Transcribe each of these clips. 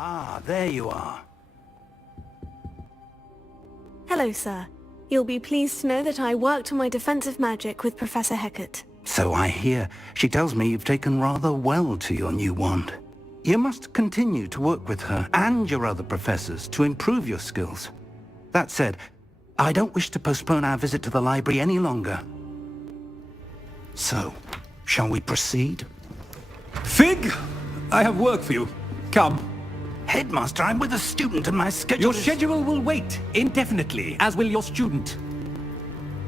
Ah, there you are. Hello, sir. You'll be pleased to know that I worked on my defensive magic with Professor Hecat. So I hear. She tells me you've taken rather well to your new wand. You must continue to work with her and your other professors to improve your skills. That said, I don't wish to postpone our visit to the library any longer. So, shall we proceed? Fig! I have work for you. Come. Headmaster, I'm with a student and my schedule Your schedule will wait indefinitely, as will your student.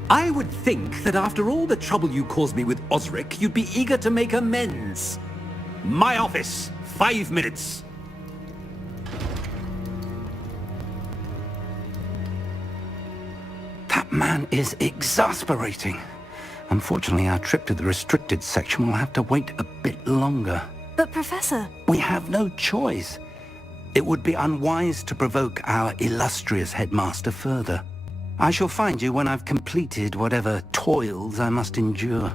I would think that after all the trouble you caused me with Osric, you'd be eager to make amends. My office, 5 minutes. That man is exasperating. Unfortunately, our trip to the restricted section will have to wait a bit longer. But Professor... We have no choice. It would be unwise to provoke our illustrious headmaster further. I shall find you when I've completed whatever toils I must endure.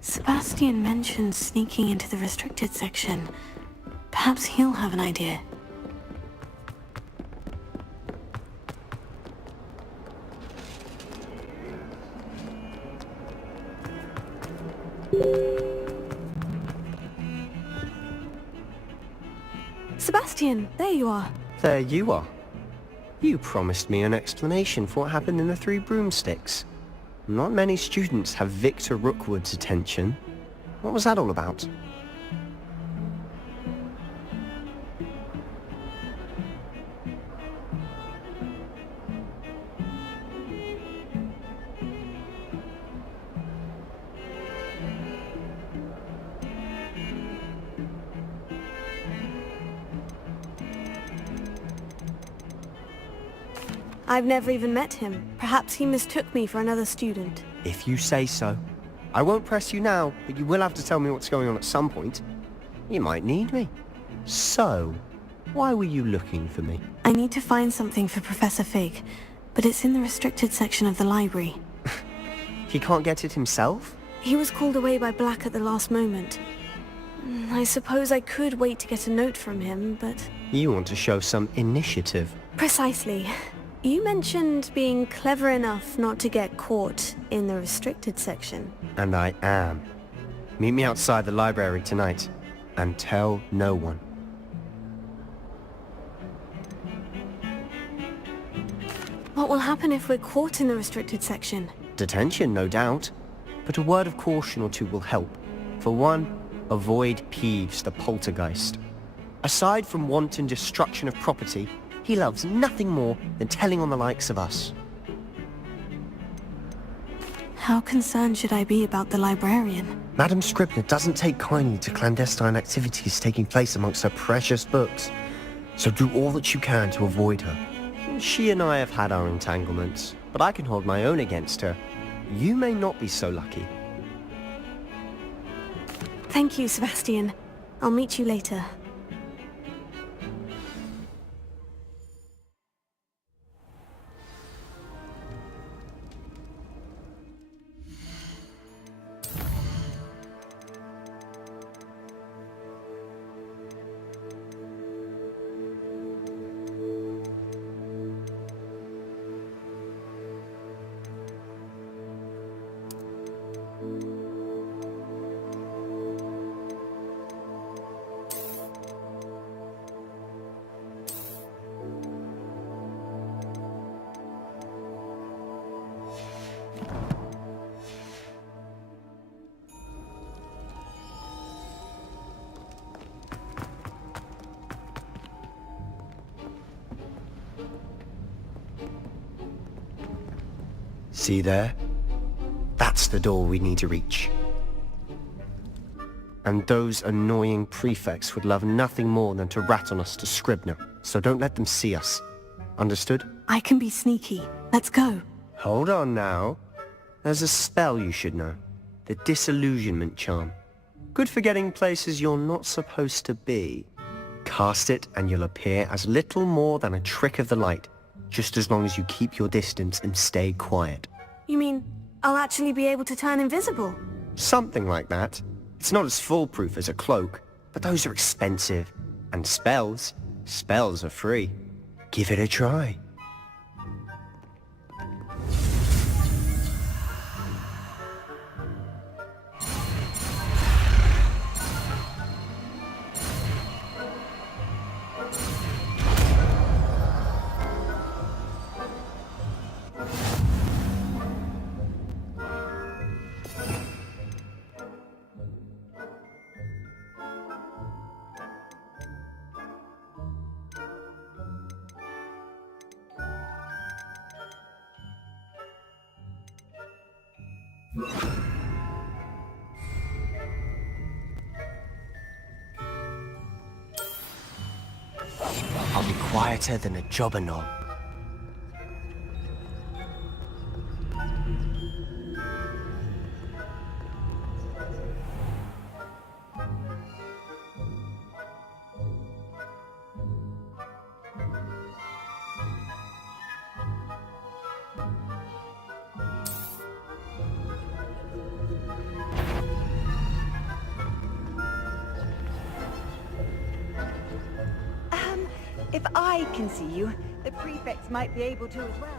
Sebastian mentioned sneaking into the restricted section. Perhaps he'll have an idea. Sebastian, there you are. There you are. You promised me an explanation for what happened in the Three Broomsticks. Not many students have Victor Rookwood's attention. What was that all about? I've never even met him. Perhaps he mistook me for another student. If you say so. I won't press you now, but you will have to tell me what's going on at some point. You might need me. So, why were you looking for me? I need to find something for Professor Fig, but it's in the restricted section of the library. He can't get it himself? He was called away by Black at the last moment. I suppose I could wait to get a note from him, but... You want to show some initiative. Precisely. You mentioned being clever enough not to get caught in the restricted section. And I am. Meet me outside the library tonight, and tell no one. What will happen if we're caught in the restricted section? Detention, no doubt. But a word of caution or two will help. For one, avoid Peeves, the poltergeist. Aside from wanton destruction of property, he loves nothing more than telling on the likes of us. How concerned should I be about the librarian? Madam Scribner doesn't take kindly to clandestine activities taking place amongst her precious books, so do all that you can to avoid her. She and I have had our entanglements, but I can hold my own against her. You may not be so lucky. Thank you, Sebastian. I'll meet you later. See there? That's the door we need to reach. And those annoying prefects would love nothing more than to rat on us to Scribner, so don't let them see us. Understood? I can be sneaky. Let's go. Hold on now. There's a spell you should know. The Disillusionment Charm. Good for getting places you're not supposed to be. Cast it and you'll appear as little more than a trick of the light. just as long as you keep your distance and stay quiet. You mean I'll actually be able to turn invisible? Something like that. It's not as foolproof as a cloak, but those are expensive. And spells are free. Give it a try. I'll be quieter than a jobber knob. If I can see you, the prefects might be able to as well.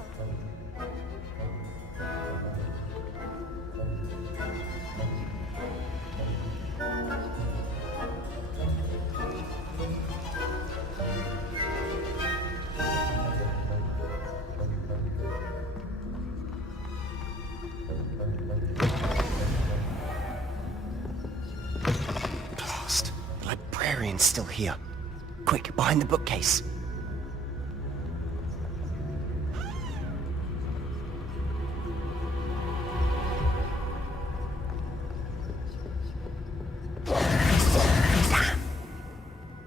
Blast! The librarian's still here. Quick, behind the bookcase.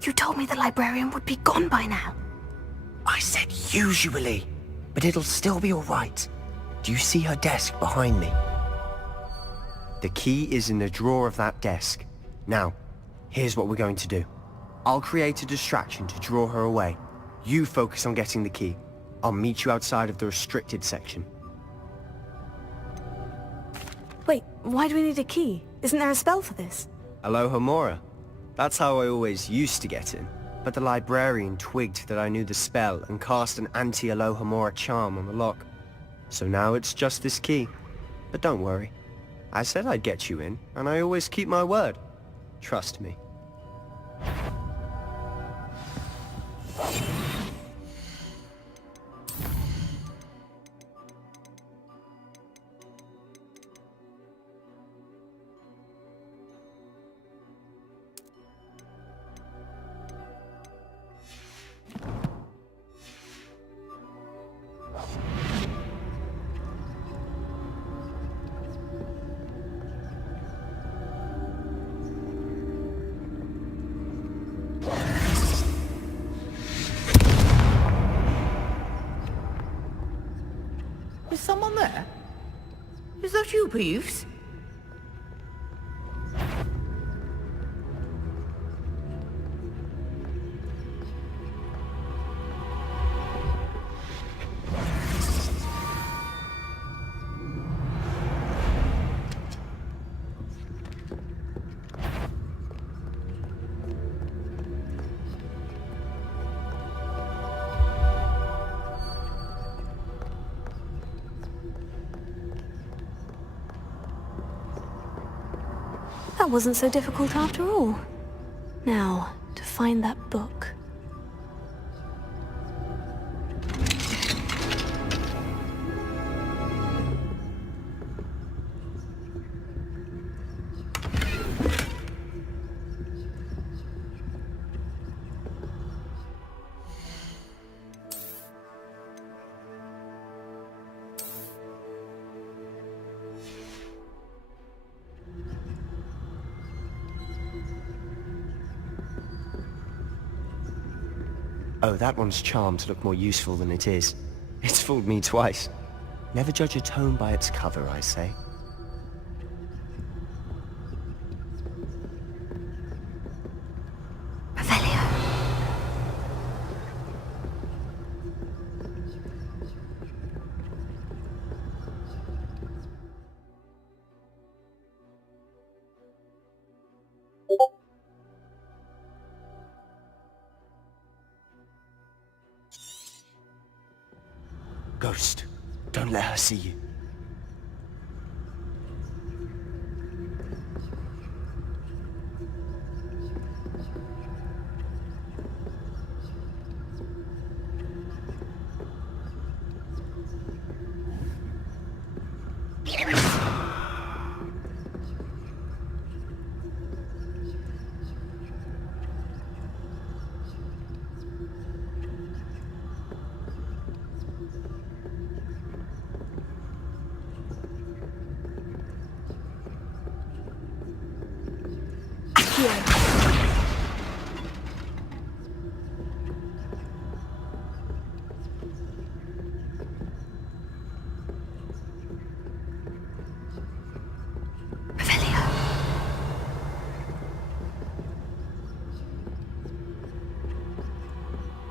You told me the librarian would be gone by now. I said usually, but it'll still be all right. Do you see her desk behind me? The key is in the drawer of that desk. Now, here's what we're going to do. I'll create a distraction to draw her away. You focus on getting the key. I'll meet you outside of the restricted section. Wait, why do we need a key? Isn't there a spell for this? Alohomora. That's how I always used to get in. But the librarian twigged that I knew the spell and cast an anti-Alohomora charm on the lock. So now it's just this key. But don't worry. I said I'd get you in, and I always keep my word. Trust me. Is someone there? Is that you, Peeves? That wasn't so difficult after all. Now, to find that book. Oh, that one's charmed to look more useful than it is. It's fooled me twice. Never judge a tome by its cover, I say. Ghost, don't let her see you.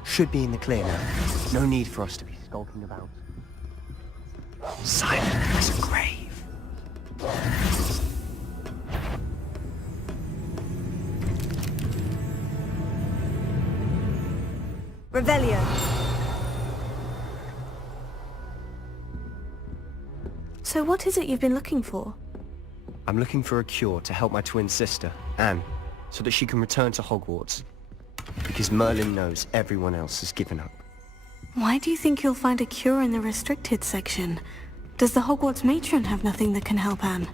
Should be in the clear now. No need for us to be skulking about. Silent as a grave. Revelio. So what is it you've been looking for? I'm looking for a cure to help my twin sister, Anne, so that she can return to Hogwarts. Because Merlin knows everyone else has given up. Why do you think you'll find a cure in the restricted section? Does the Hogwarts matron have nothing that can help Anne?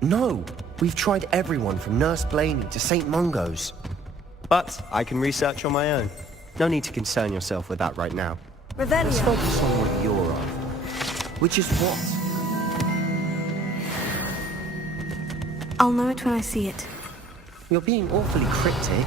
No! We've tried everyone from Nurse Blaney to St. Mungo's. But I can research on my own. No need to concern yourself with that right now. Let's Revelio. focus on what you're of. Which is what? I'll know it when I see it. You're being awfully cryptic.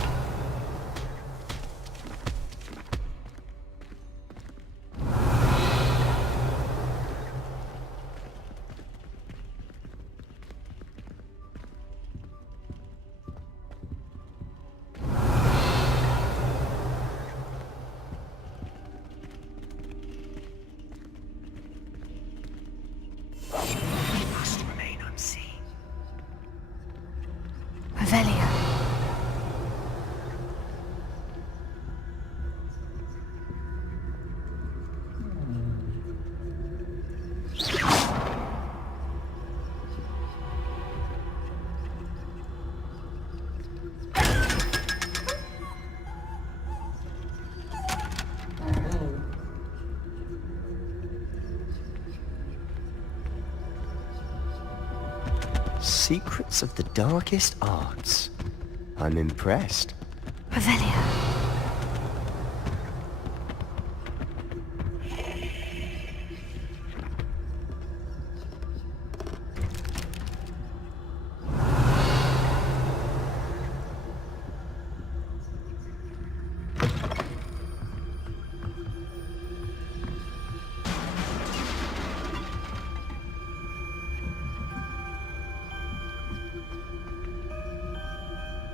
Revelio. Secrets of the darkest arts. I'm impressed. Revelio.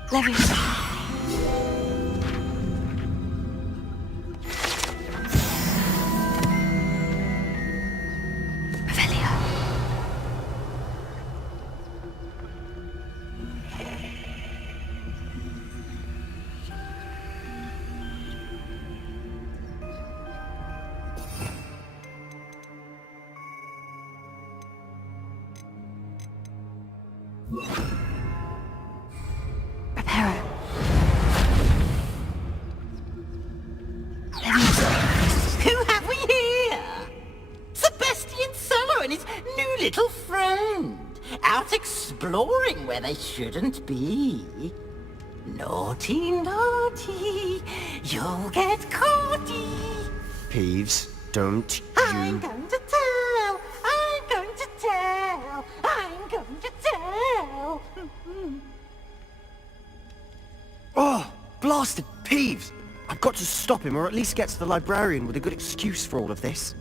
Leviosa. Revelio. Reparo. Who have we here? Sebastian Solo and his new little friend. Out exploring where they shouldn't be. Naughty, naughty. You'll get caughty. Peeves, don't I'm you... going to tell. I'm going to tell. I'm going to tell. Oh, blasted Peeves! I've got to stop him, or at least get to the librarian with a good excuse for all of this.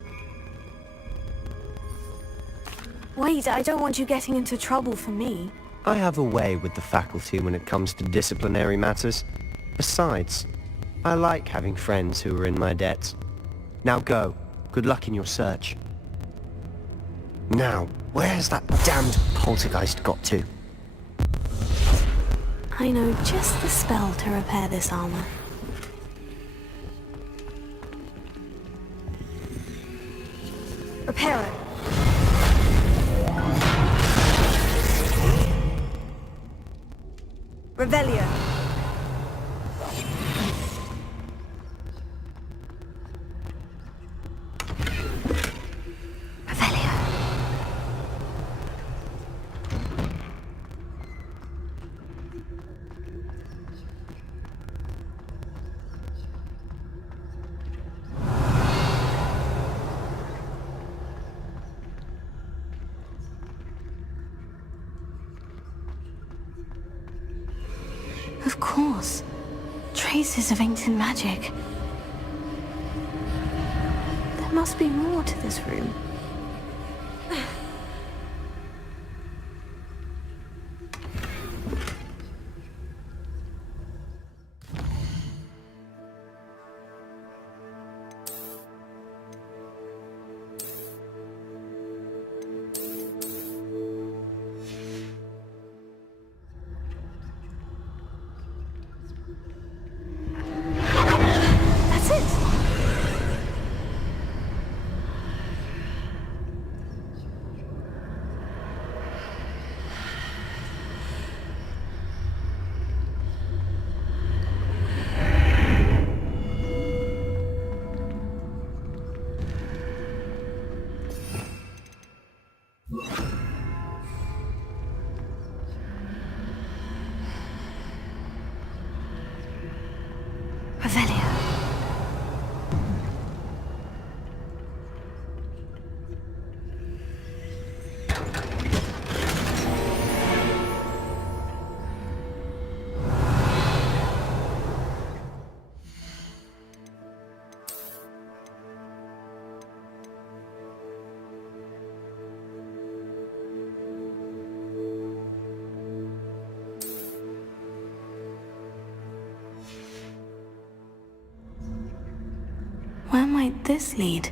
Wait, I don't want you getting into trouble for me. I have a way with the faculty when it comes to disciplinary matters. Besides, I like having friends who are in my debt. Now go. Good luck in your search. Now, where's that damned poltergeist got to? I know just the spell to repair this armor. Reparo. Revelio. Revelio. Of course. Traces of ancient magic. There must be more to this room. That's it! Revelio. Where might this lead?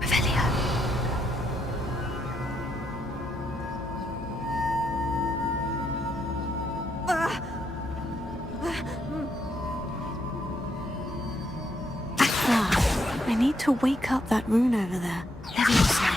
Revelio. I need to wake up that rune over there. Leviosa.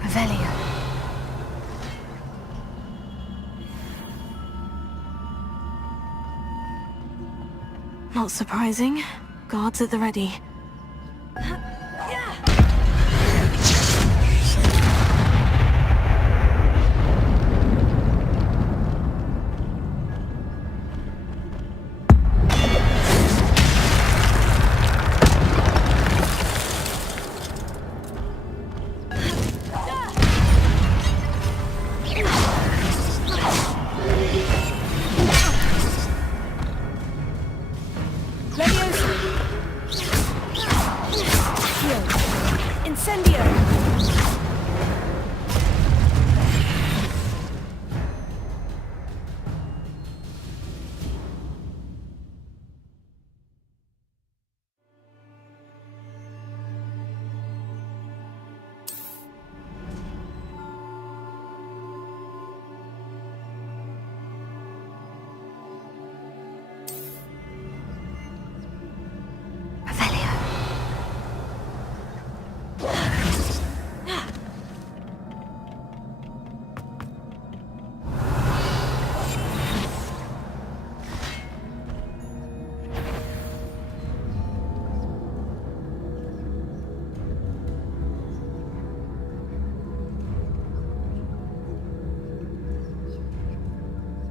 Revelio. Not surprising. Guards at the ready. Incendio!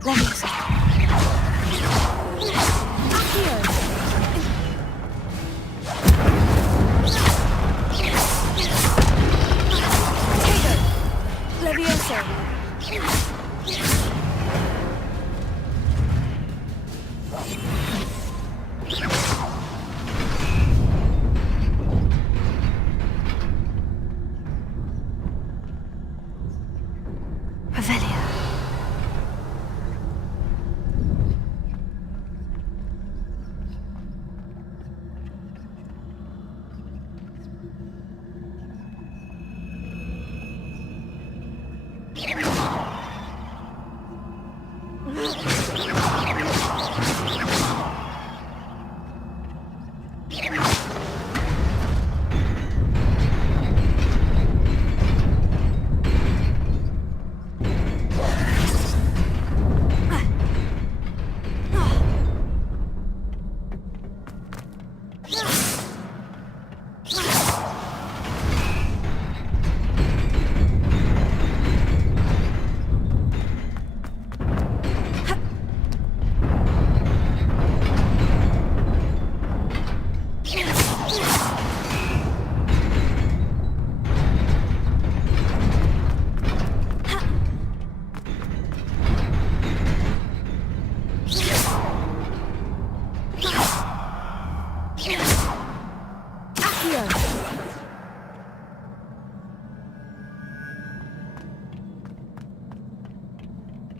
Leviosa. Accio. Tego. Leviosa.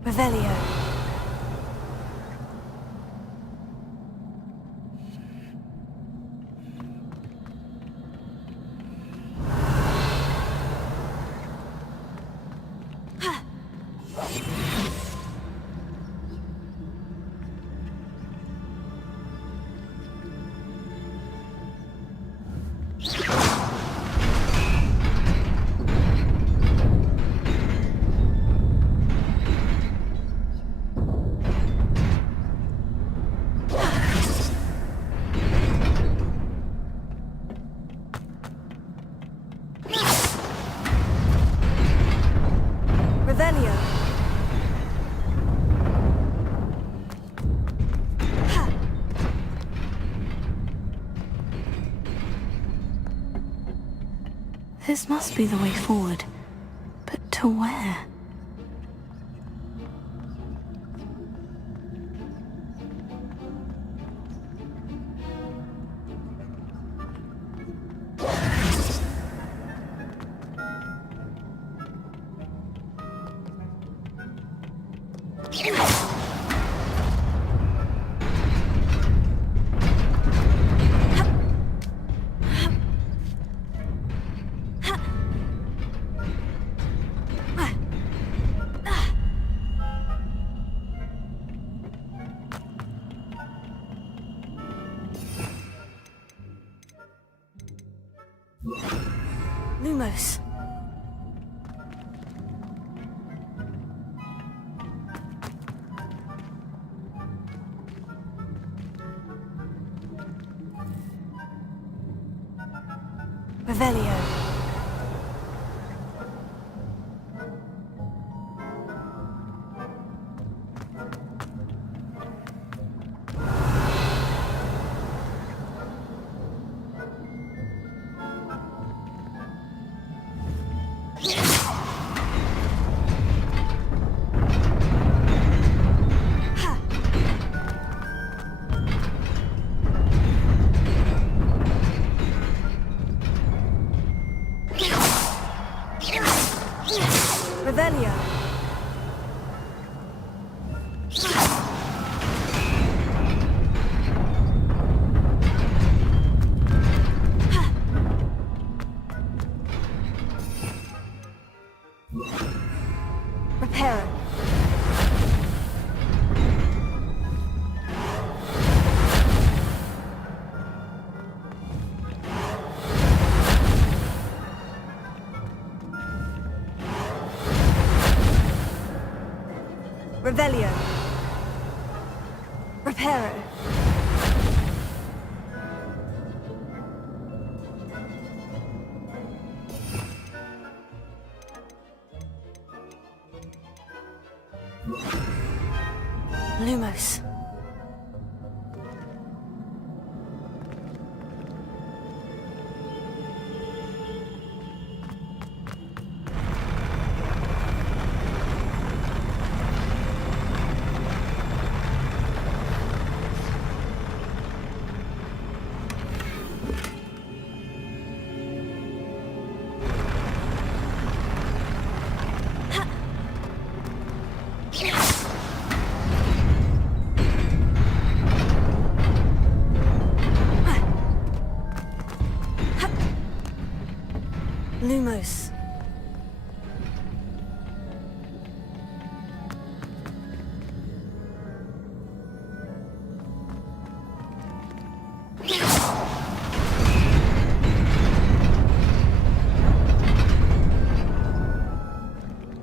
Revelio. Revelio. This must be the way forward. But to where? Lumos. Revelio. Revelio. Reparo. Revelio. Reparo. Lumos. Lumos.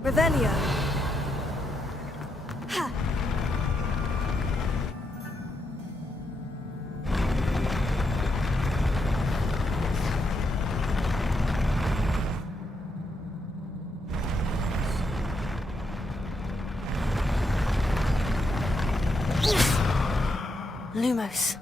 Revelio. Ha. Lumos.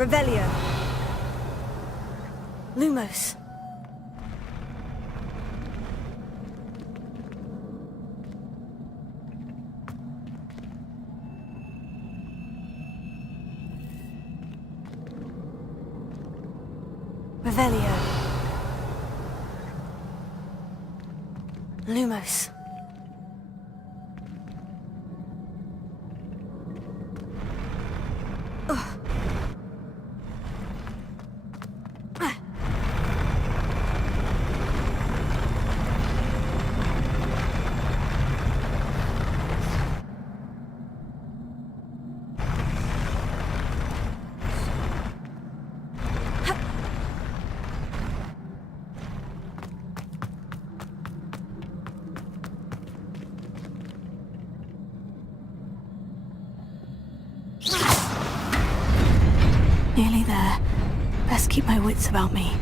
Revelio. Lumos. Revelio. Lumos. Nearly there. Best keep my wits about me.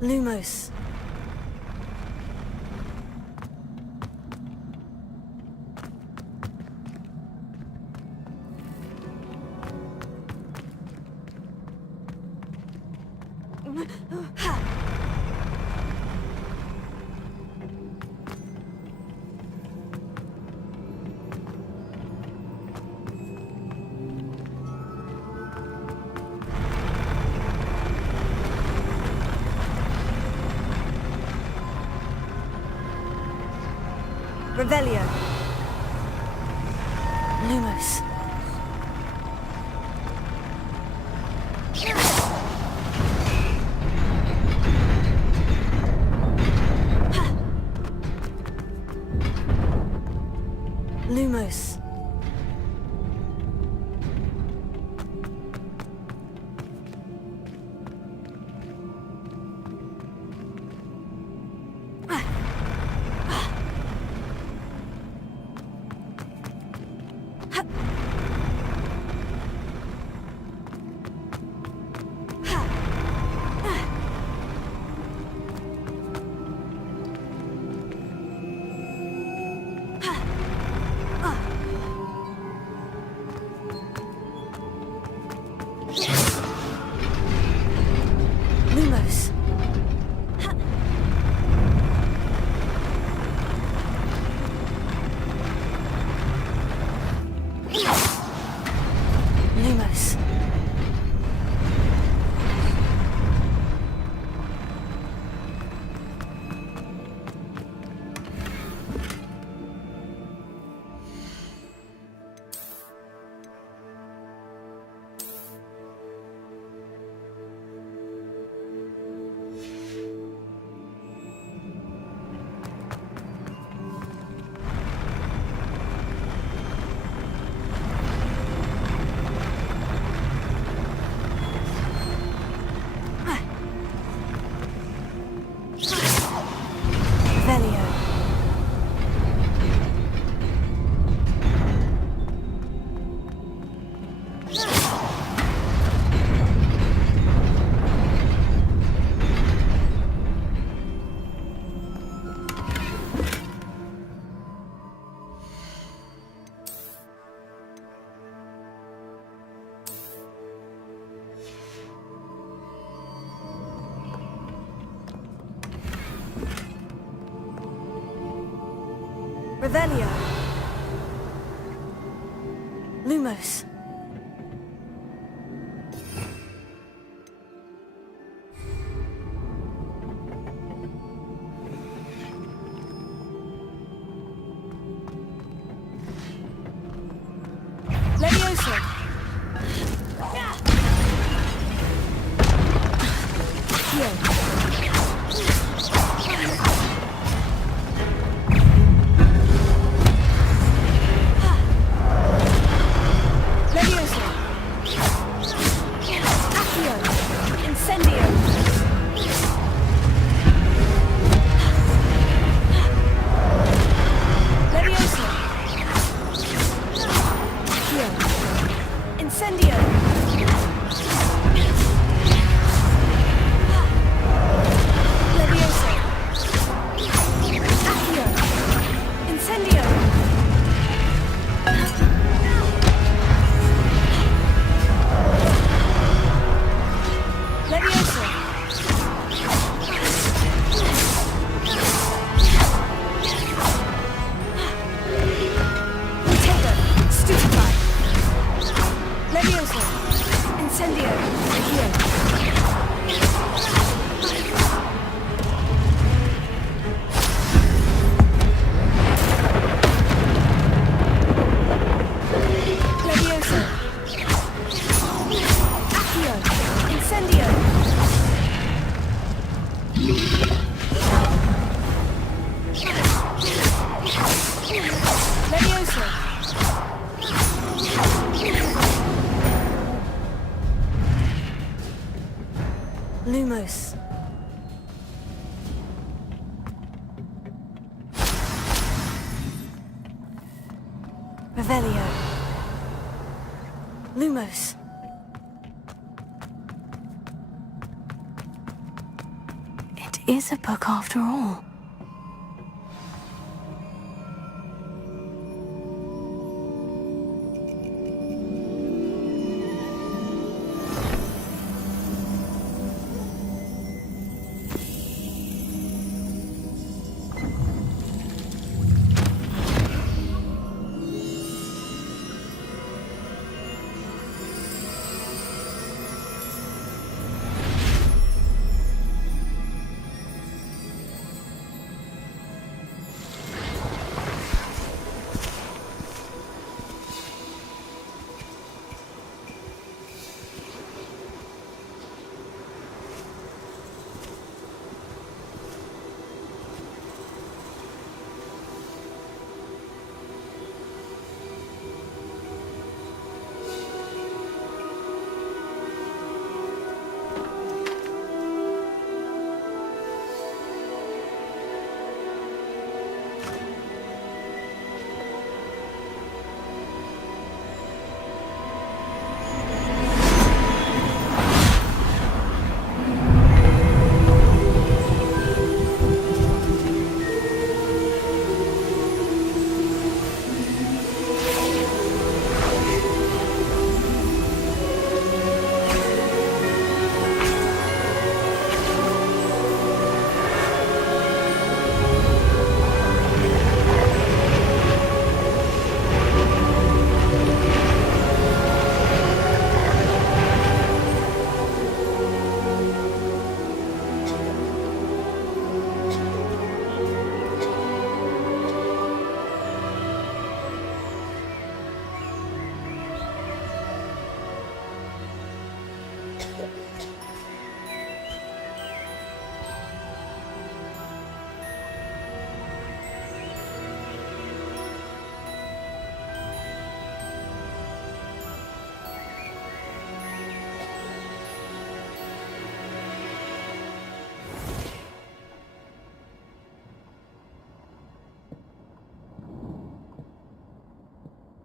Lumos. Revelio. Lumos. Lumos. Lumos. Lumos. Revelio. Revelio. Lumos. Levioso. Heal. Levioso. Lumos. Revelio. Lumos. It is a book after all.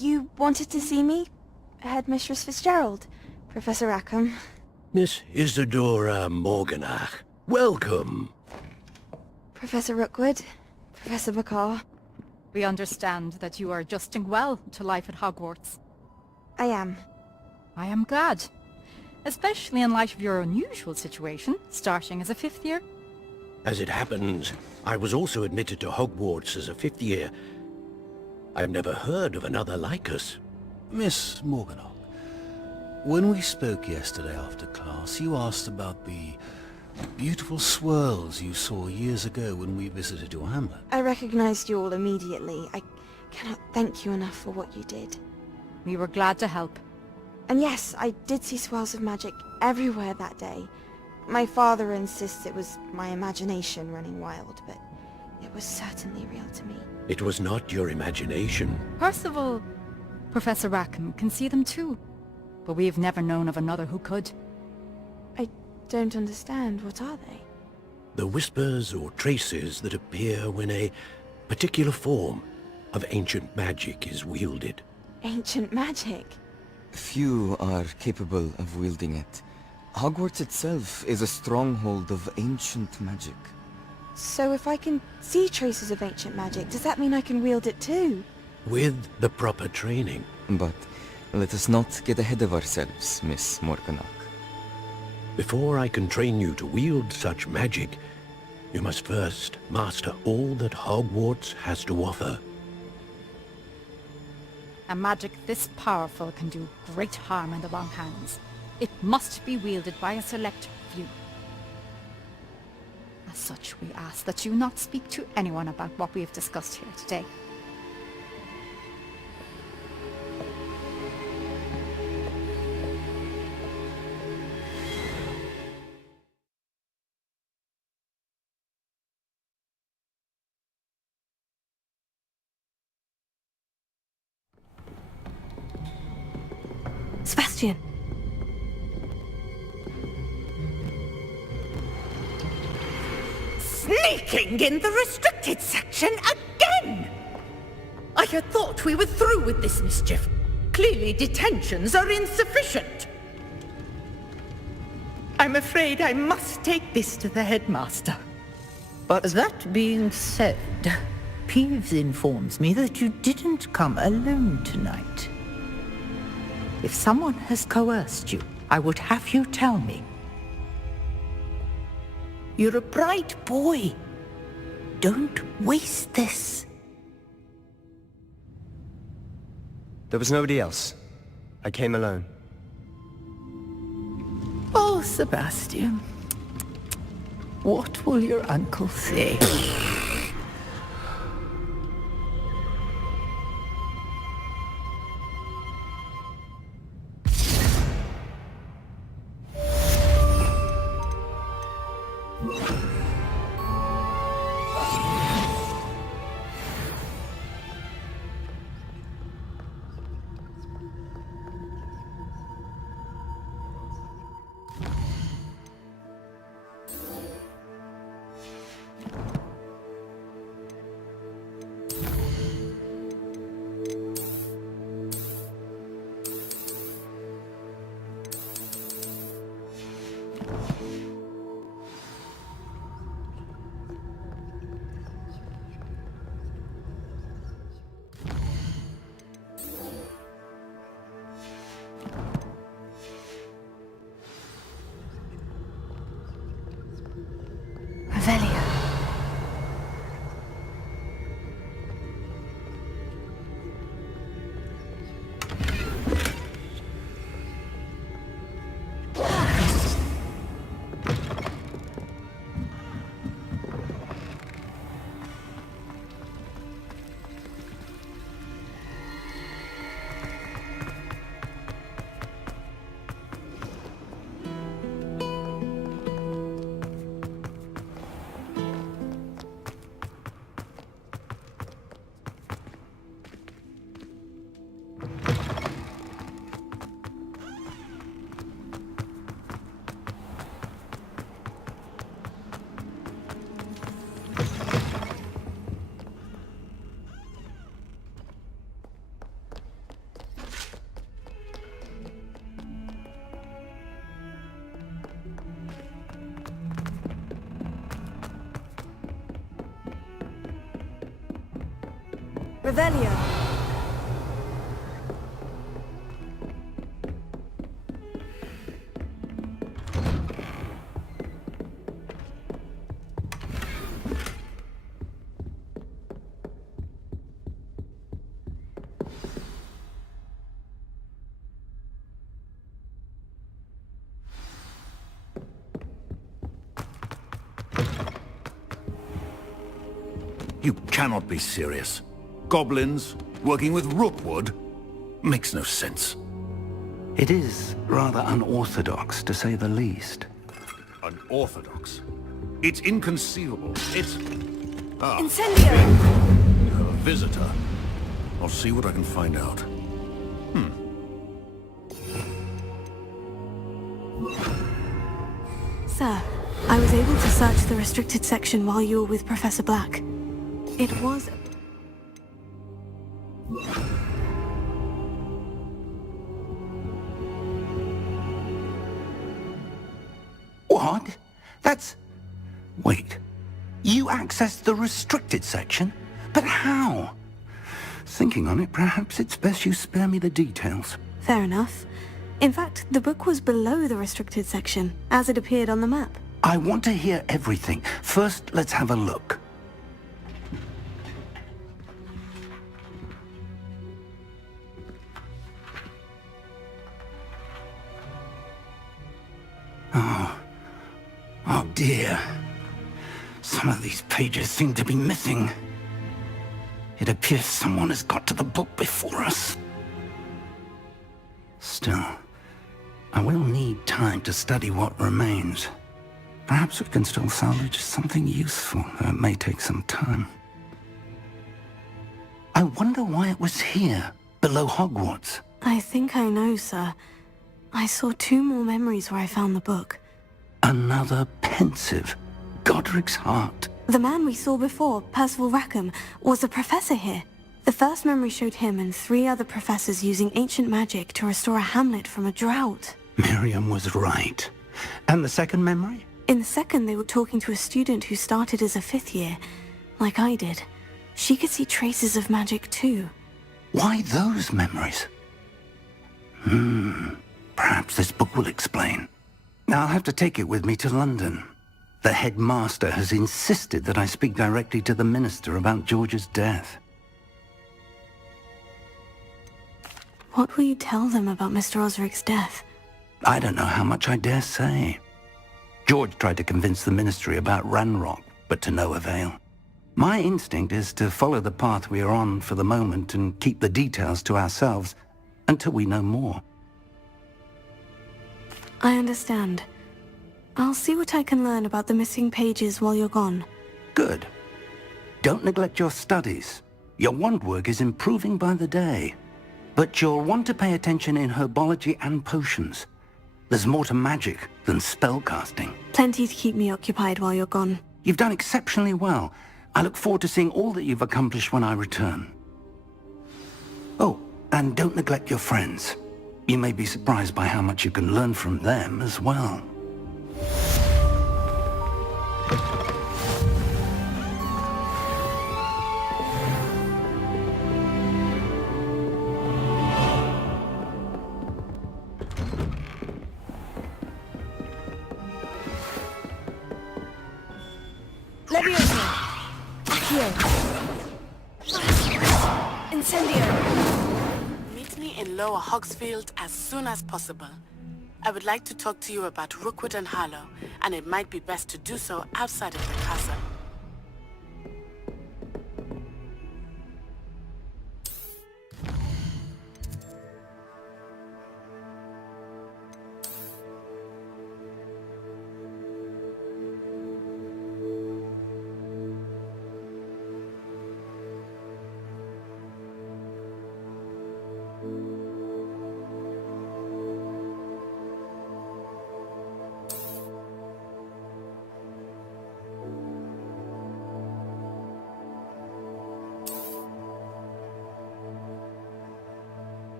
You wanted to see me? Headmistress Fitzgerald? Professor Rackham? Miss Isadora Morganach, welcome. Professor Rookwood? Professor Bakar? We understand that you are adjusting well to life at Hogwarts. I am. I am glad. Especially in light of your unusual situation, starting as a 5th year. As it happens, I was also admitted to Hogwarts as a 5th year. I've never heard of another like us. Miss Morganach, when we spoke yesterday after class, you asked about the beautiful swirls you saw years ago when we visited your hamlet. I recognized you all immediately. I cannot thank you enough for what you did. We were glad to help. And yes, I did see swirls of magic everywhere that day. My father insists it was my imagination running wild, but it was certainly real to me. It was not your imagination. Percival, Professor Rackham can see them too. But we've never known of another who could. I don't understand. What are they? The whispers or traces that appear when a particular form of ancient magic is wielded. Ancient magic? Few are capable of wielding it. Hogwarts itself is a stronghold of ancient magic. So if I can see traces of ancient magic, does that mean I can wield it too? With the proper training. But let us not get ahead of ourselves, Miss Morganach. Before I can train you to wield such magic, you must first master all that Hogwarts has to offer. A magic this powerful can do great harm in the wrong hands. It must be wielded by a select few. As such, we ask that you not speak to anyone about what we have discussed here today. Sebastian. Sneaking in the restricted section again! I had thought we were through with this mischief. Clearly detentions are insufficient. I'm afraid I must take this to the headmaster. But that being said, Peeves informs me that you didn't come alone tonight. If someone has coerced you, I would have you tell me. You're a bright boy. Don't waste this. There was nobody else. I came alone. Oh, Sebastian. What will your uncle say? Revelio. Revelio. You cannot be serious. Goblins working with Rookwood? Makes no sense. It is rather unorthodox, to say the least. Unorthodox? It's inconceivable. It's... Ah, Incendio! a visitor. I'll see what I can find out. Sir, I was able to search the restricted section while you were with Professor Black. It was... What? That's... Wait. You accessed the restricted section? But how? Thinking on it, perhaps it's best you spare me the details. Fair enough. In fact, the book was below the restricted section, as it appeared on the map. I want to hear everything. First, let's have a look. Oh dear. Some of these pages seem to be missing. It appears someone has got to the book before us. Still, I will need time to study what remains. Perhaps we can still salvage something useful, though it may take some time. I wonder why it was here, below Hogwarts. I think I know, sir. I saw 2 more memories where I found the book. Another pensive. Godric's heart. The man we saw before, Percival Rackham, was a professor here. The first memory showed him and 3 other professors using ancient magic to restore a hamlet from a drought. Miriam was right. And the second memory? In the second, they were talking to a student who started as a 5th year, like I did. She could see traces of magic too. Why those memories? Perhaps this book will explain. Now I'll have to take it with me to London. The headmaster has insisted that I speak directly to the minister about George's death. What will you tell them about Mr. Osric's death? I don't know how much I dare say. George tried to convince the ministry about Ranrock, but to no avail. My instinct is to follow the path we are on for the moment and keep the details to ourselves until we know more. I understand. I'll see what I can learn about the missing pages while you're gone. Good. Don't neglect your studies. Your wand work is improving by the day. But you'll want to pay attention in herbology and potions. There's more to magic than spellcasting. Plenty to keep me occupied while you're gone. You've done exceptionally well. I look forward to seeing all that you've accomplished when I return. Oh, and don't neglect your friends. You may be surprised by how much you can learn from them as well. Leviosa! Accio! Incendio! Meet me in Lower Hogsfield as soon as possible. I would like to talk to you about Rookwood and Harlow, and it might be best to do so outside of the castle.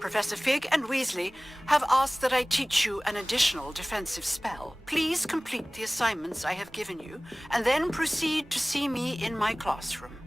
Professor Fig and Weasley have asked that I teach you an additional defensive spell. Please complete the assignments I have given you, and then proceed to see me in my classroom.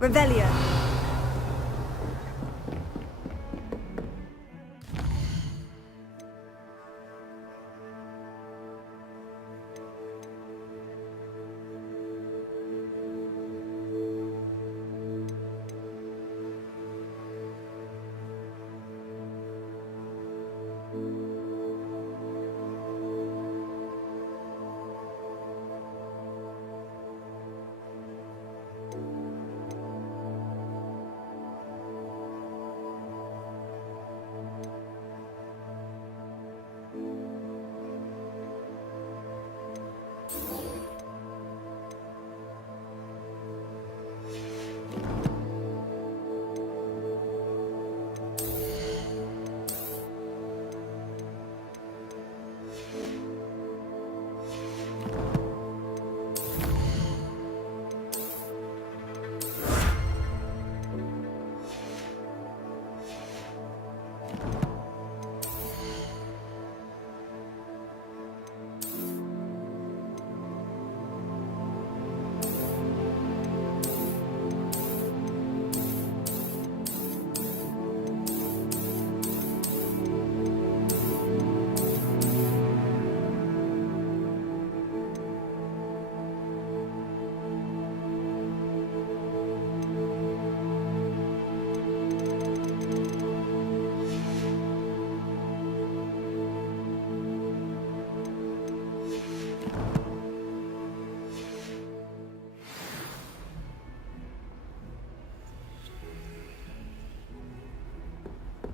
Revelio.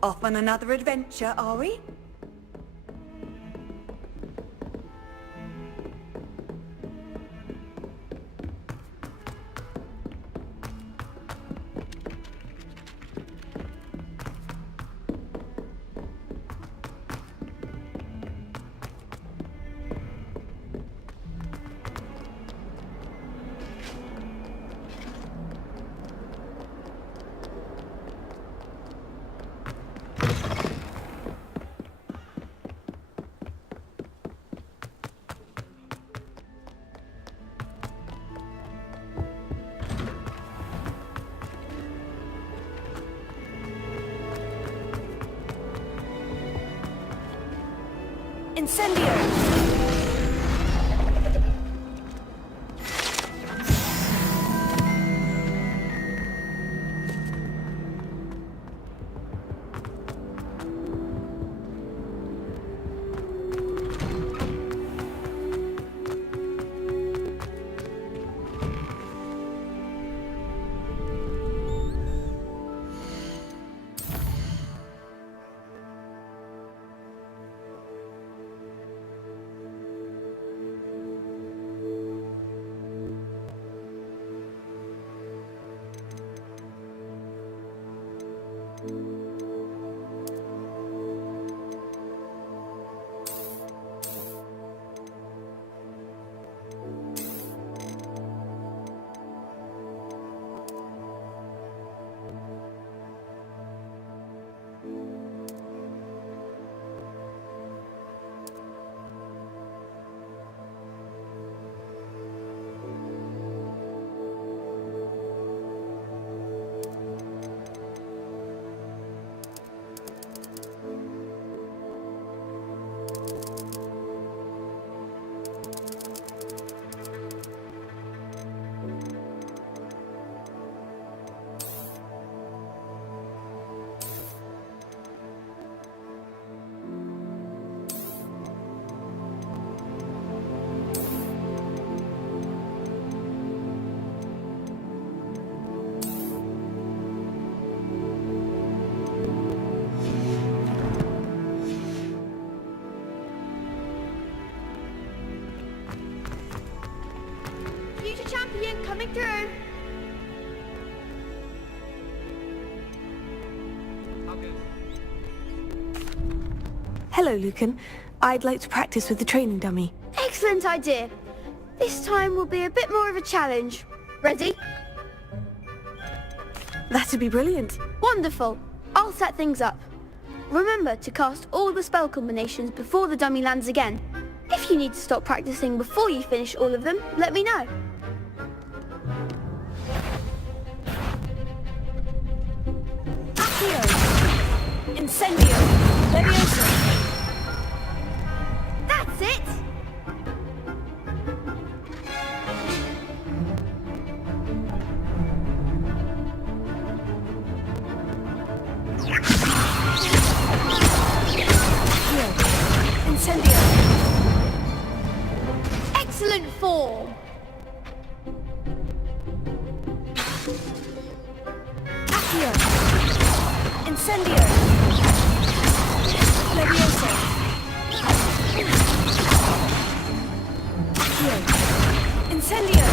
Off on another adventure, are we? Incendio! Coming through. Hello, Lucan. I'd like to practice with the training dummy. Excellent idea. This time will be a bit more of a challenge. Ready? That'd be brilliant. Wonderful. I'll set things up. Remember to cast all the spell combinations before the dummy lands again. If you need to stop practicing before you finish all of them, let me know. Incendio! Leviosa! That's it! Incendio! Excellent form! Accio! Incendio! Leviosa! Accio! Incendio!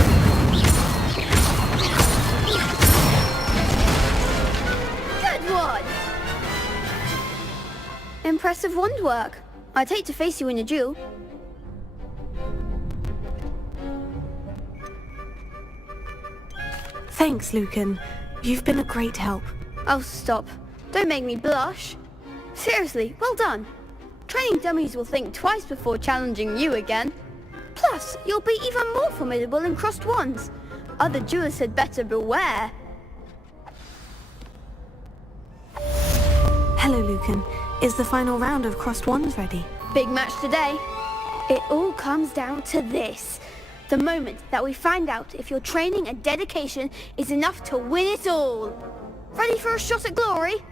Good one! Impressive wand work. I'd hate to face you in a duel. Thanks, Lucan. You've been a great help. Oh, stop. Don't make me blush. Seriously, well done. Training dummies will think twice before challenging you again. Plus, you'll be even more formidable in crossed wands. Other duelists had better beware. Hello, Lucan. Is the final round of crossed wands ready? Big match today. It all comes down to this. The moment that we find out if your training and dedication is enough to win it all. Ready for a shot at glory?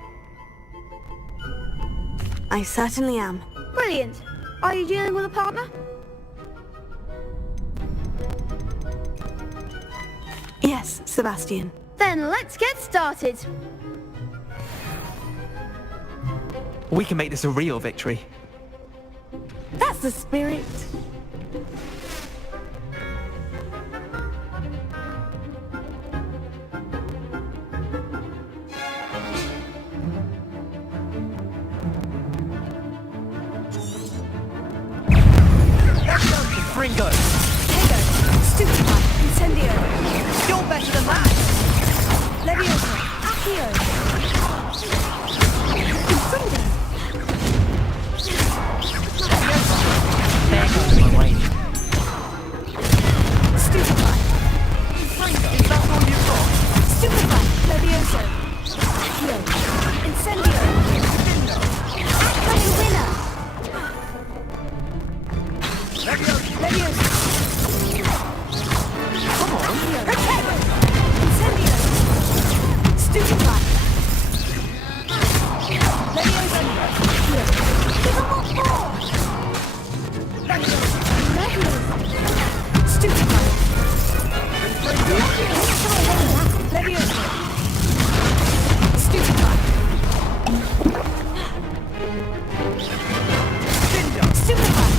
I certainly am. Brilliant. Are you dealing with a partner? Yes, Sebastian. Then let's get started. We can make this a real victory. That's the spirit. Fringo! Tego! Stupefy! Incendio! You're better than that! Leviosa! Accio! Incendio! There goes my way. Stupefy! Is that all you've got? Stupefy! Leviosa! Accio! Incendio! Accio winner! Leviosa! Come on! Protect! Incendio! Stupefy! Leviosa! Accio! Give him what for! Leviosa! Stupefy! Leviosa! Stupefy! Stupefy!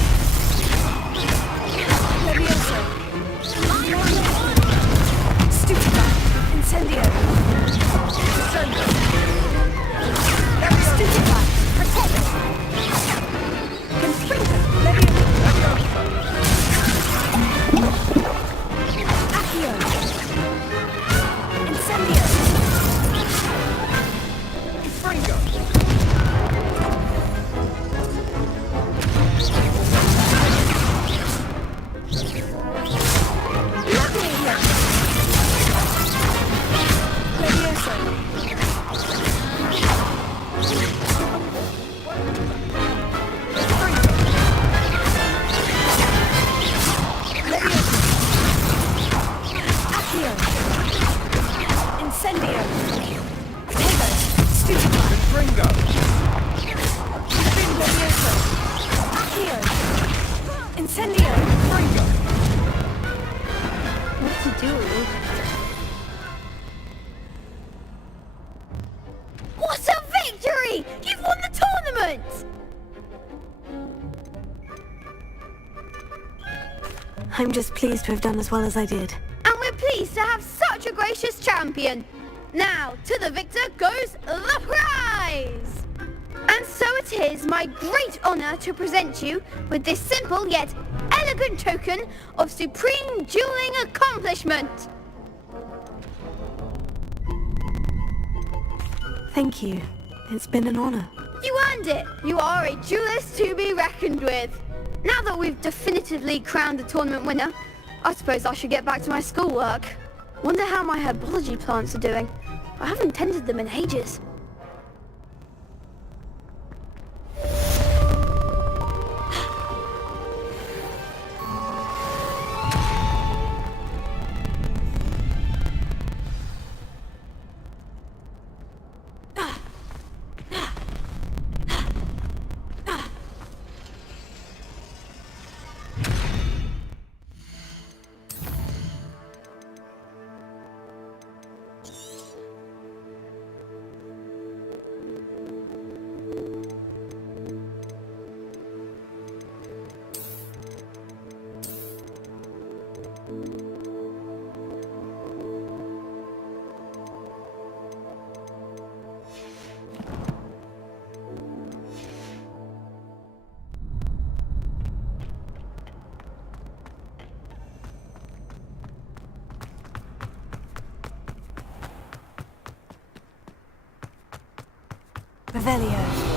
Leviosa! Stupefy! Incendio! Stupefy! Protect! Confringo! Leviosa! Accio! Incendio! Confringo! Leviosa! Accio! Incendio! Tego! Stupefy! Fringo! Leviosa! Accio! Incendio! Fringo! What to do? What a victory! You've won the tournament! I'm just pleased to have done as well as I did. And we're pleased to have such a gracious champion. Now, to the victor goes the prize! And so it is my great honor to present you with this simple yet elegant token of supreme dueling accomplishment. Thank you. It's been an honor. You earned it. You are a duelist to be reckoned with. Now that we've definitively crowned the tournament winner, I suppose I should get back to my schoolwork. Wonder how my herbology plants are doing. I haven't tended them in ages. Revelio.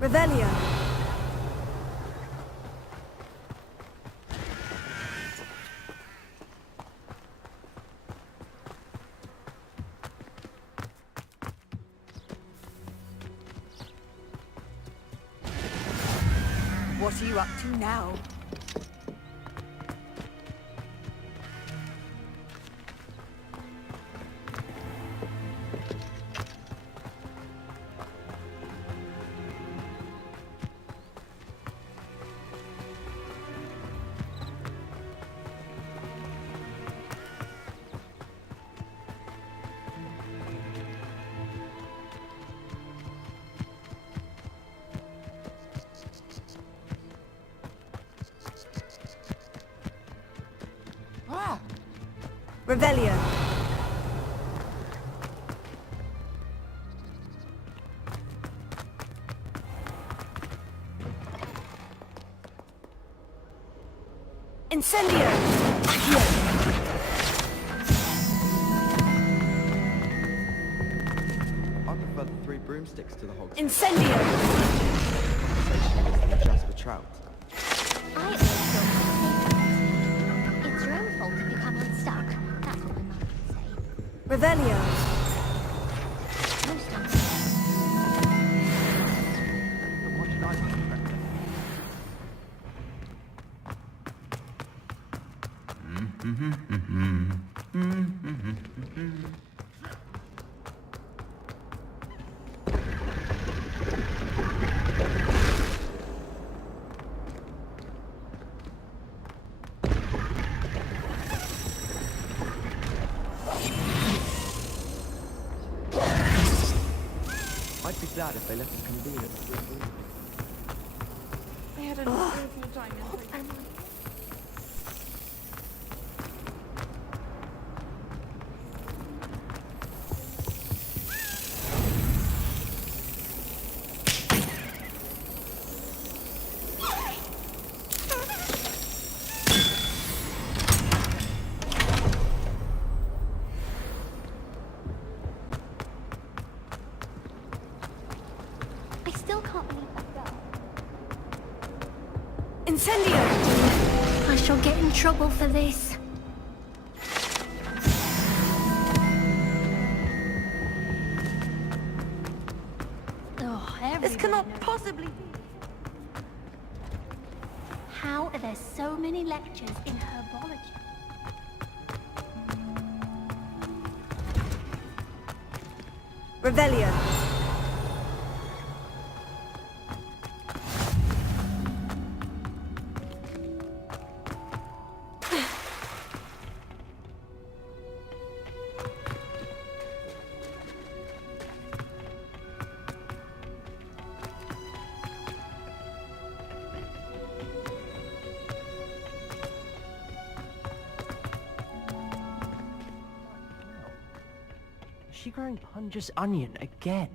Revelio. What are you up to now? Revelio. Incendio. I prefer the 3 broomsticks to the hogs. Incendio. Conversation is just for trout. I always feel it's your own fault if you come unstuck. That's what my mum would say. Revelio. Most times. What can I do? I'd be glad if they left the convenience. I had an awful time in I still can't believe that girl. Incendio. I shall get in trouble for this. Oh, This cannot possibly be. How are there so many lectures in herbology? Revelio. Is she growing Punja's onion again?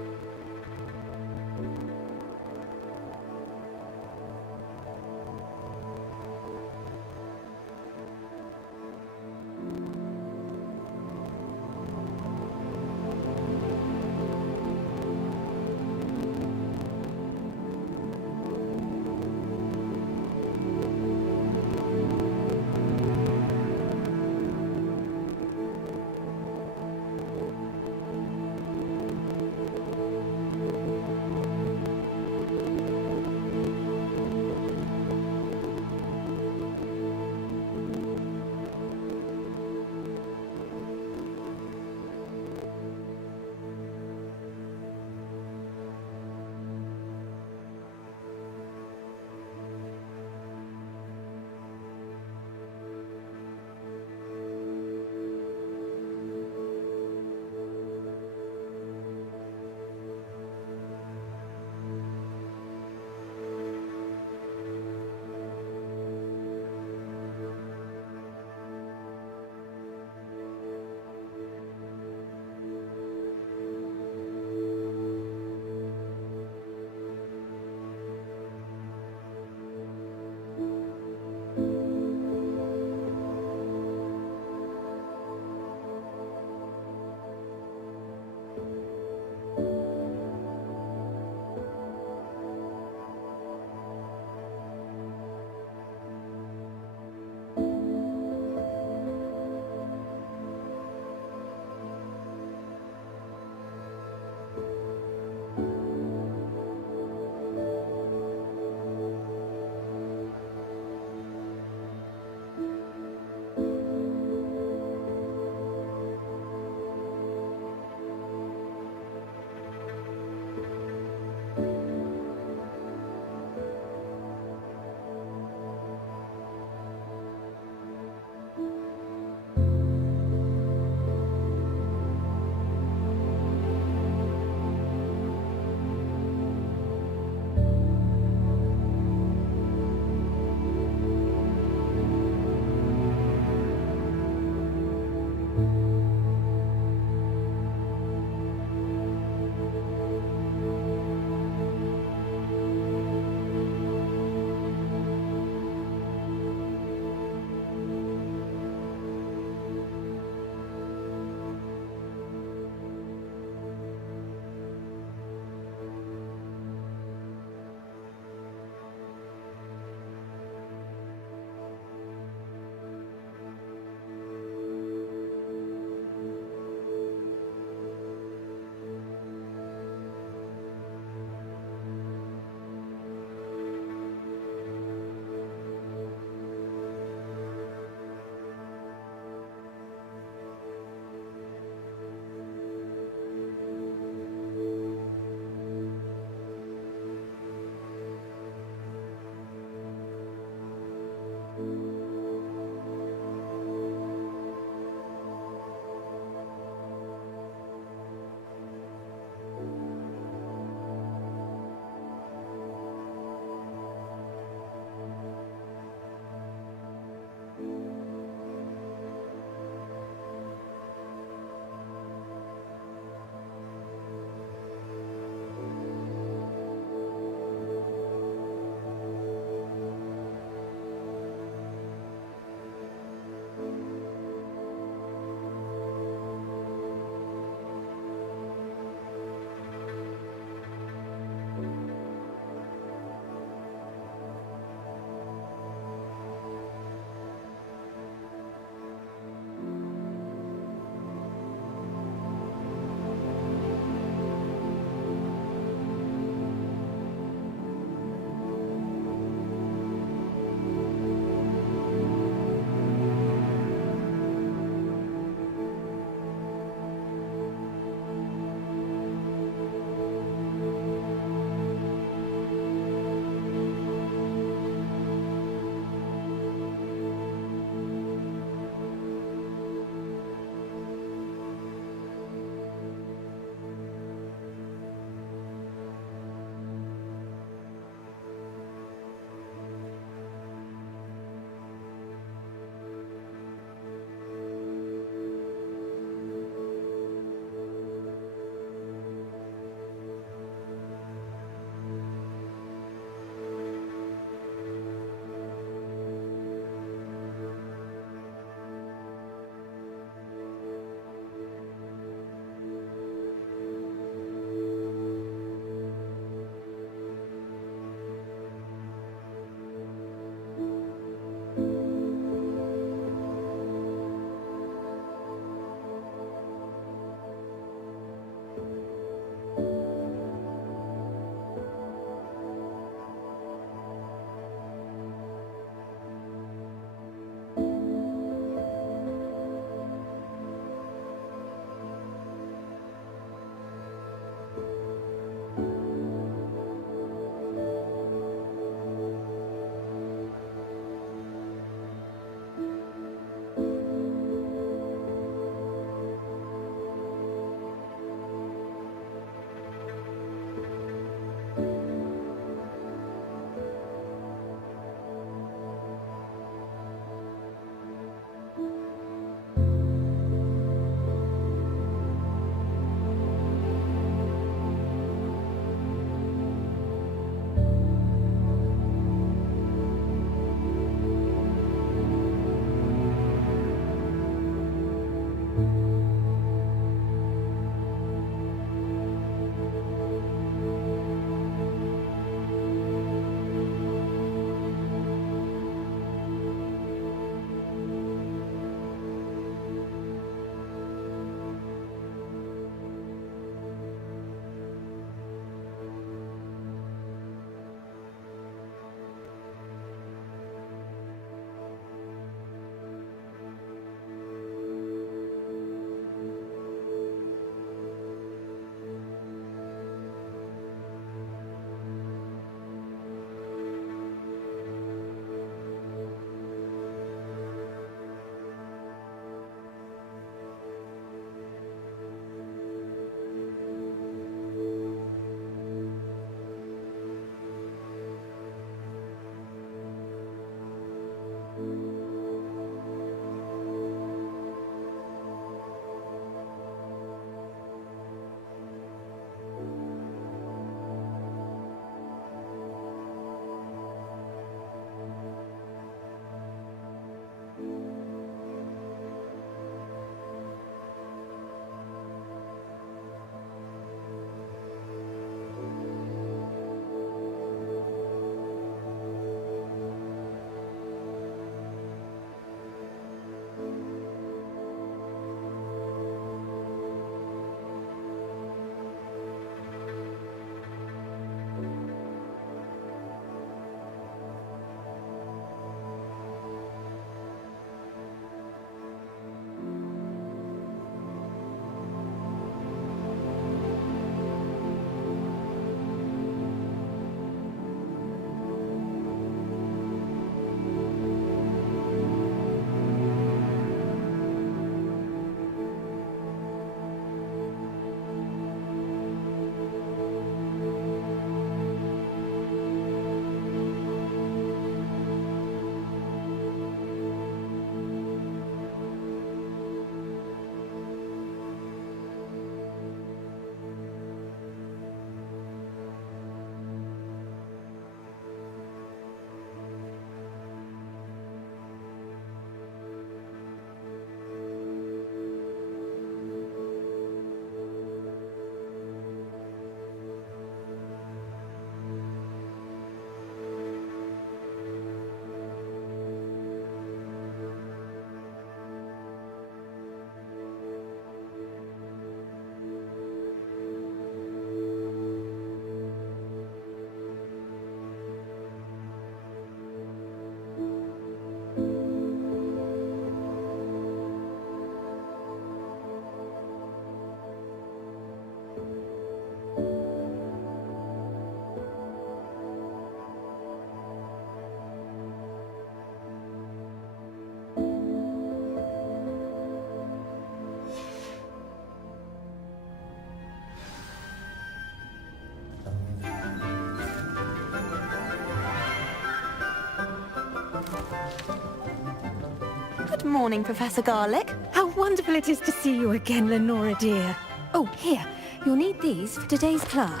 Good morning, Professor Garlick. How wonderful it is to see you again, Lenora dear. Oh, here. You'll need these for today's class.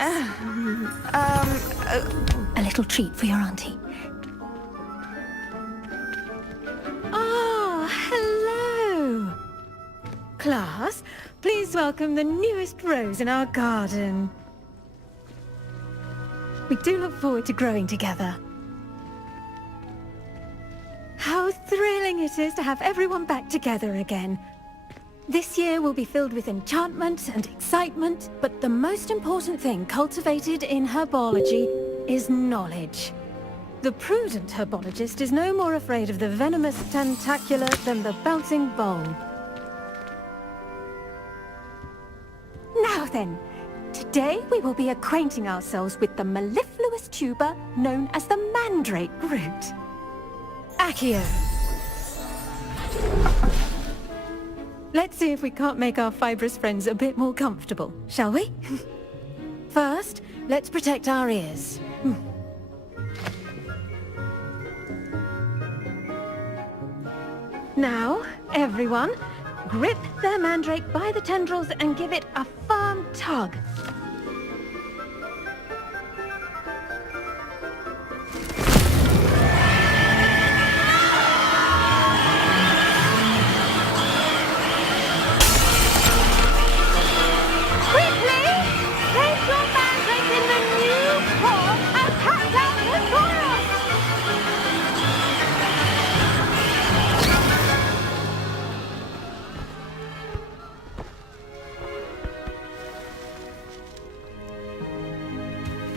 A little treat for your auntie. Oh, hello! Class, please welcome the newest rose in our garden. We do look forward to growing together. How thrilling it is to have everyone back together again. This year will be filled with enchantment and excitement, but the most important thing cultivated in herbology is knowledge. The prudent herbologist is no more afraid of the venomous tentacula than the bouncing bulb. Now then, today we will be acquainting ourselves with the mellifluous tuber known as the mandrake root. Accio. Let's see if we can't make our fibrous friends a bit more comfortable, shall we? First, let's protect our ears. Now, everyone, grip their mandrake by the tendrils and give it a firm tug.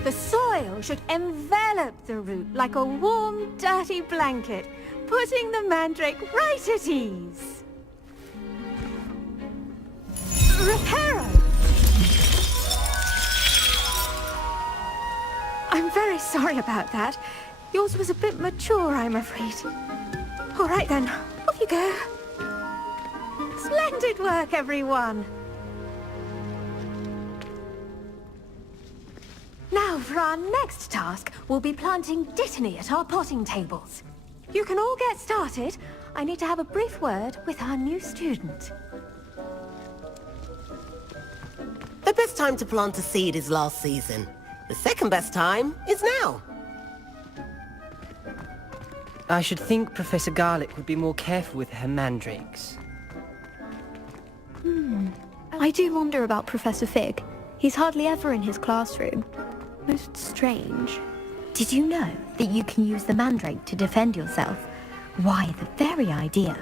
The soil should envelop the root like a warm, dirty blanket, putting the mandrake right at ease. Reparo! I'm very sorry about that. Yours was a bit mature, I'm afraid. All right then, off you go. Splendid work, everyone! Now, for our next task, we'll be planting dittany at our potting tables. You can all get started. I need to have a brief word with our new student. The best time to plant a seed is last season. The second best time is now. I should think Professor Garlick would be more careful with her mandrakes. I do wonder about Professor Fig. He's hardly ever in his classroom. Most strange. Did you know that you can use the mandrake to defend yourself? Why, the very idea.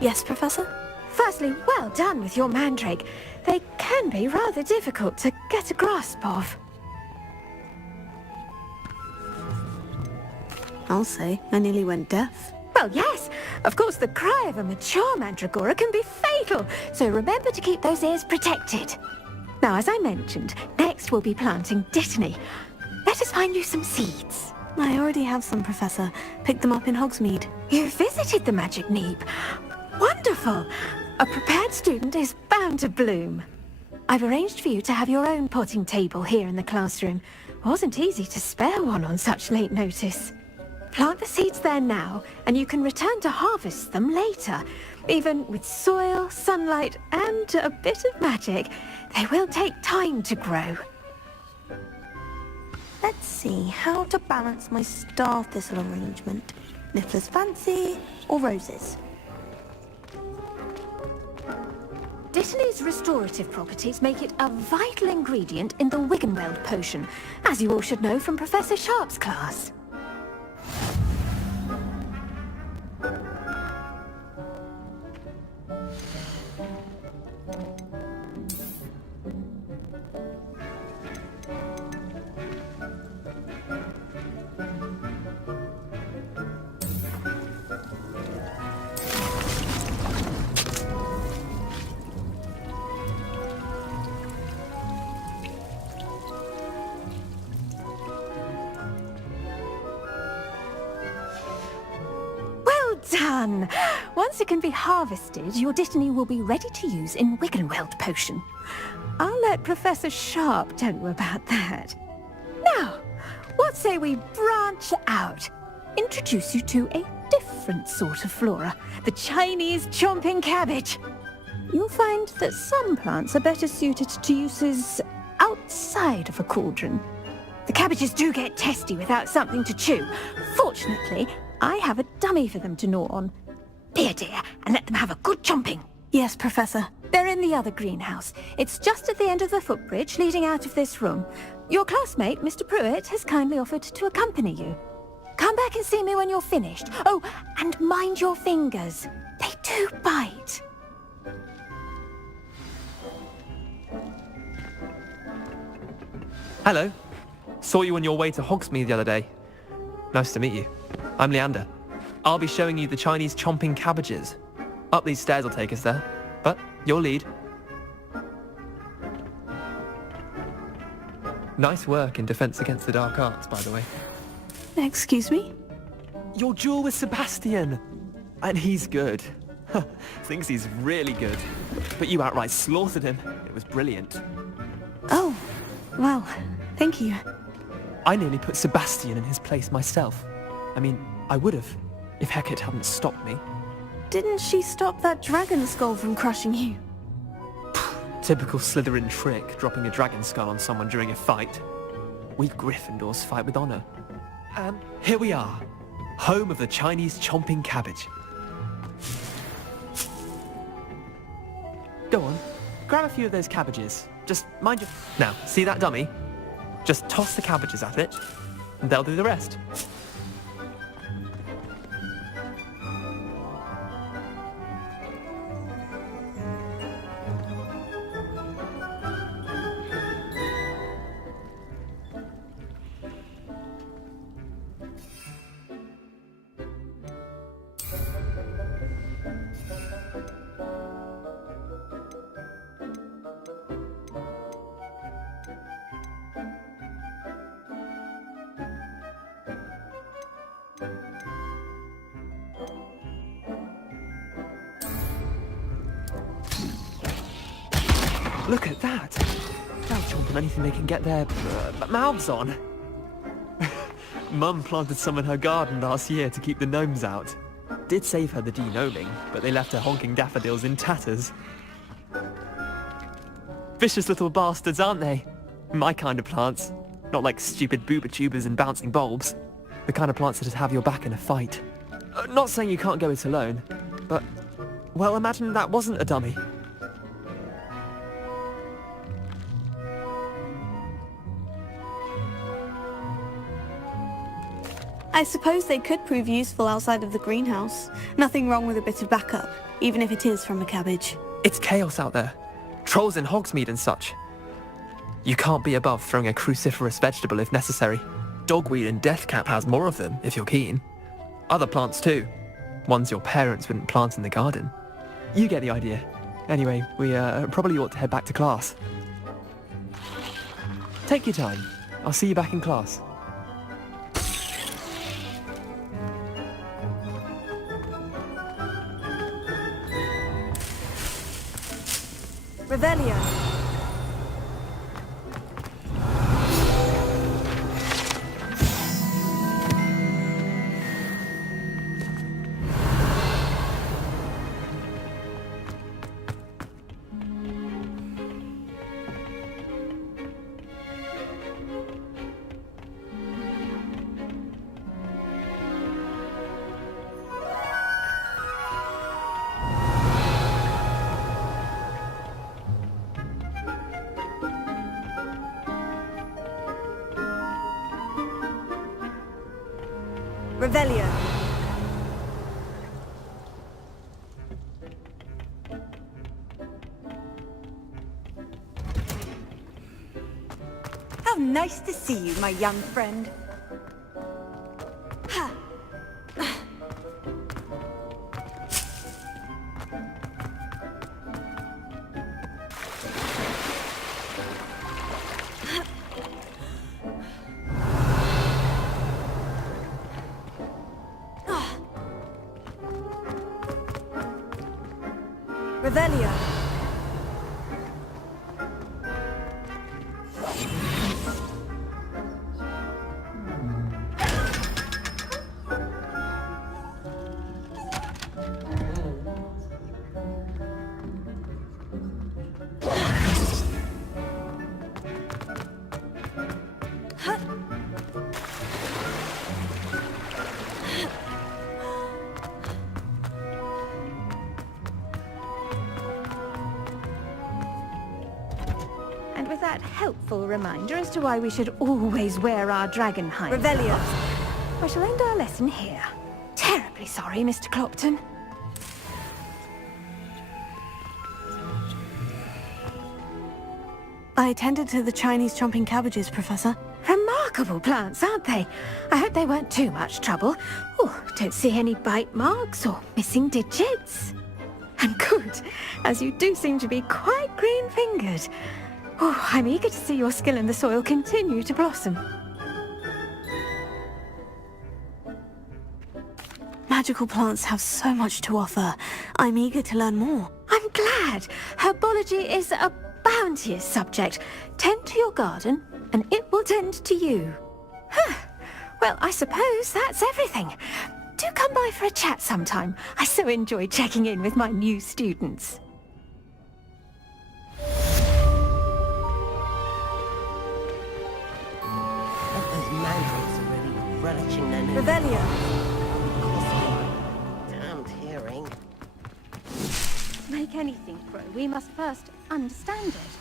Yes, Professor? Firstly, well done with your mandrake. They can be rather difficult to get a grasp of. I'll say, I nearly went deaf. Well, yes. Of course, the cry of a mature mandragora can be fatal, so remember to keep those ears protected. Now, as I mentioned, next we'll be planting dittany. Let us find you some seeds. I already have some, Professor. Picked them up in Hogsmeade. You visited the Magic Neep. Wonderful! A prepared student is bound to bloom. I've arranged for you to have your own potting table here in the classroom. Wasn't easy to spare one on such late notice. Plant the seeds there now, and you can return to harvest them later. Even with soil, sunlight, and a bit of magic, they will take time to grow. Let's see how to balance my star thistle arrangement. Niffler's Fancy or roses? Dittany's restorative properties make it a vital ingredient in the Wiggenweld potion, as you all should know from Professor Sharp's class. done! Once it can be harvested, your Dittany will be ready to use in Wiggenweld potion. I'll let Professor Sharp tell you about that. Now, what say we branch out? Introduce you to a different sort of flora, the Chinese chomping cabbage. You'll find that some plants are better suited to uses outside of a cauldron. The cabbages do get testy without something to chew. Fortunately, I have a dummy for them to gnaw on. Be a dear and let them have a good chomping. Yes, Professor. They're in the other greenhouse. It's just at the end of the footbridge leading out of this room. Your classmate, Mr. Pruitt, has kindly offered to accompany you. Come back and see me when you're finished. Oh, and mind your fingers. They do bite. Hello. Saw you on your way to Hogsmeade the other day. Nice to meet you. I'm Leander. I'll be showing you the Chinese chomping cabbages. Up these stairs will take us there, but your lead. Nice work in Defense Against the Dark Arts, by the way. Excuse me? Your duel with Sebastian! And he's good. Thinks he's really good. But you outright slaughtered him. It was brilliant. Oh, well, thank you. I nearly put Sebastian in his place myself. I mean, I would have, if Hecate hadn't stopped me. Didn't she stop that dragon skull from crushing you? Typical Slytherin trick, dropping a dragon skull on someone during a fight. We Gryffindors fight with honor. And here we are, home of the Chinese chomping cabbage. Go on, grab a few of those cabbages. Just mind your... Now, see that dummy? Just toss the cabbages at it, and they'll do the rest. Look at that! They'll chomp on anything they can get their mouths on. Mum planted some in her garden last year to keep the gnomes out. Did save her the de-gnoming, but they left her honking daffodils in tatters. Vicious little bastards, aren't they? My kind of plants. Not like stupid booba tubers and bouncing bulbs. The kind of plants that'd have your back in a fight. Not saying you can't go it alone, but... Well, imagine that wasn't a dummy. I suppose they could prove useful outside of the greenhouse. Nothing wrong with a bit of backup, even if it is from a cabbage. It's chaos out there. Trolls in Hogsmeade and such. You can't be above throwing a cruciferous vegetable if necessary. Dogweed and deathcap has more of them, if you're keen. Other plants too. Ones your parents wouldn't plant in the garden. You get the idea. Anyway, we probably ought to head back to class. Take your time. I'll see you back in class. Revelio. Revelio. How nice to see you, my young friend. Ha! And with that helpful reminder as to why we should always wear our dragon hides. Revelio. I shall end our lesson here. Terribly sorry, Mr. Clopton. I attended to the Chinese chomping cabbages, Professor. Remarkable plants, aren't they? I hope they weren't too much trouble. Oh, don't see any bite marks or missing digits. And good, as you do seem to be quite green-fingered. Oh, I'm eager to see your skill in the soil continue to blossom. Magical plants have so much to offer. I'm eager to learn more. I'm glad. Herbology is a bounteous subject. Tend to your garden, and it will tend to you. Well, I suppose that's everything. Do come by for a chat sometime. I so enjoy checking in with my new students. Those mandrakes are really relishing their new... Revelio. Damned hearing. To make anything grow, we must first understand it.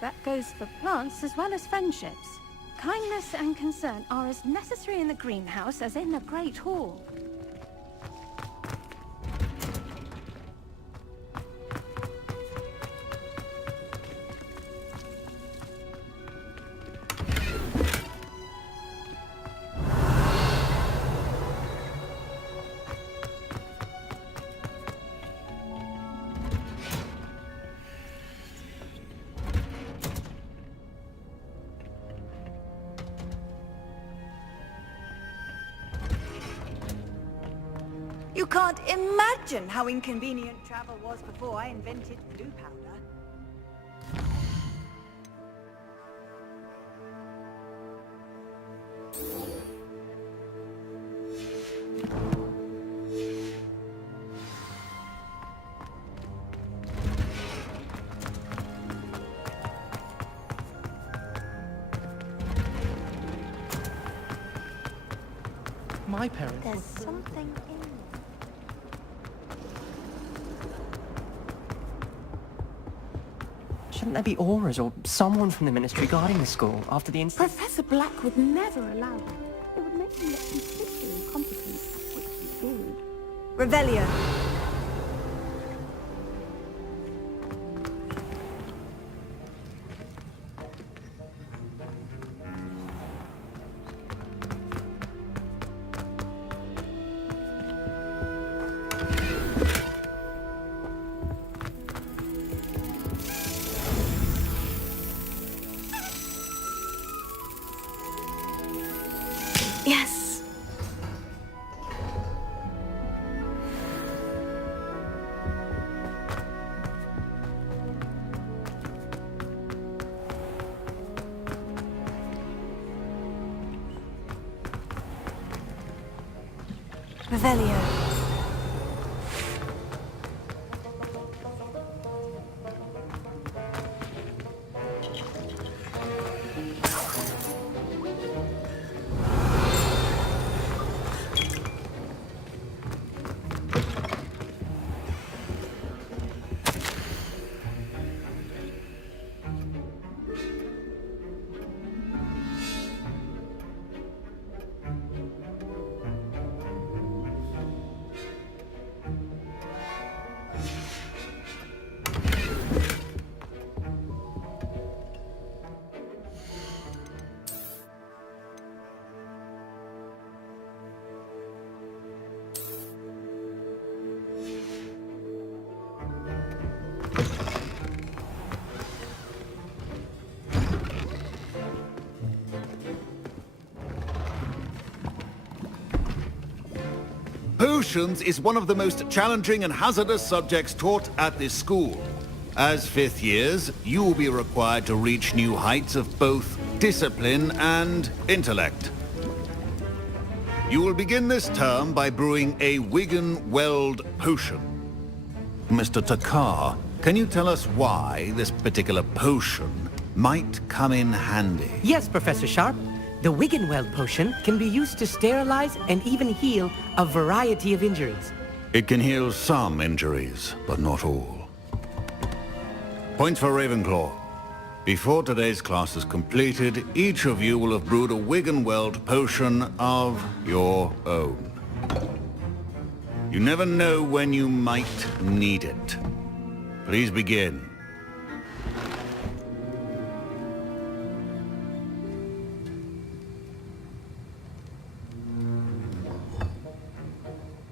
That goes for plants as well as friendships. Kindness and concern are as necessary in the greenhouse as in the Great Hall. You can't imagine how inconvenient travel was before I invented blue powder. My parents... There's something in Shouldn't there be auras or someone from the ministry guarding the school after the incident? Professor Black would never allow that. It would make him look completely incompetent, which he did. Revelio. Yes. Revelio. Potions is one of the most challenging and hazardous subjects taught at this school. As fifth years, you will be required to reach new heights of both discipline and intellect. You will begin this term by brewing a Wigan-Weld potion. Mr. Takar, can you tell us why this particular potion might come in handy? Yes, Professor Sharp. The Wigan-Weld potion can be used to sterilize and even heal a variety of injuries. It can heal some injuries, but not all. Points for Ravenclaw. Before today's class is completed, each of you will have brewed a wig and weld potion of your own. You never know when you might need it. Please begin.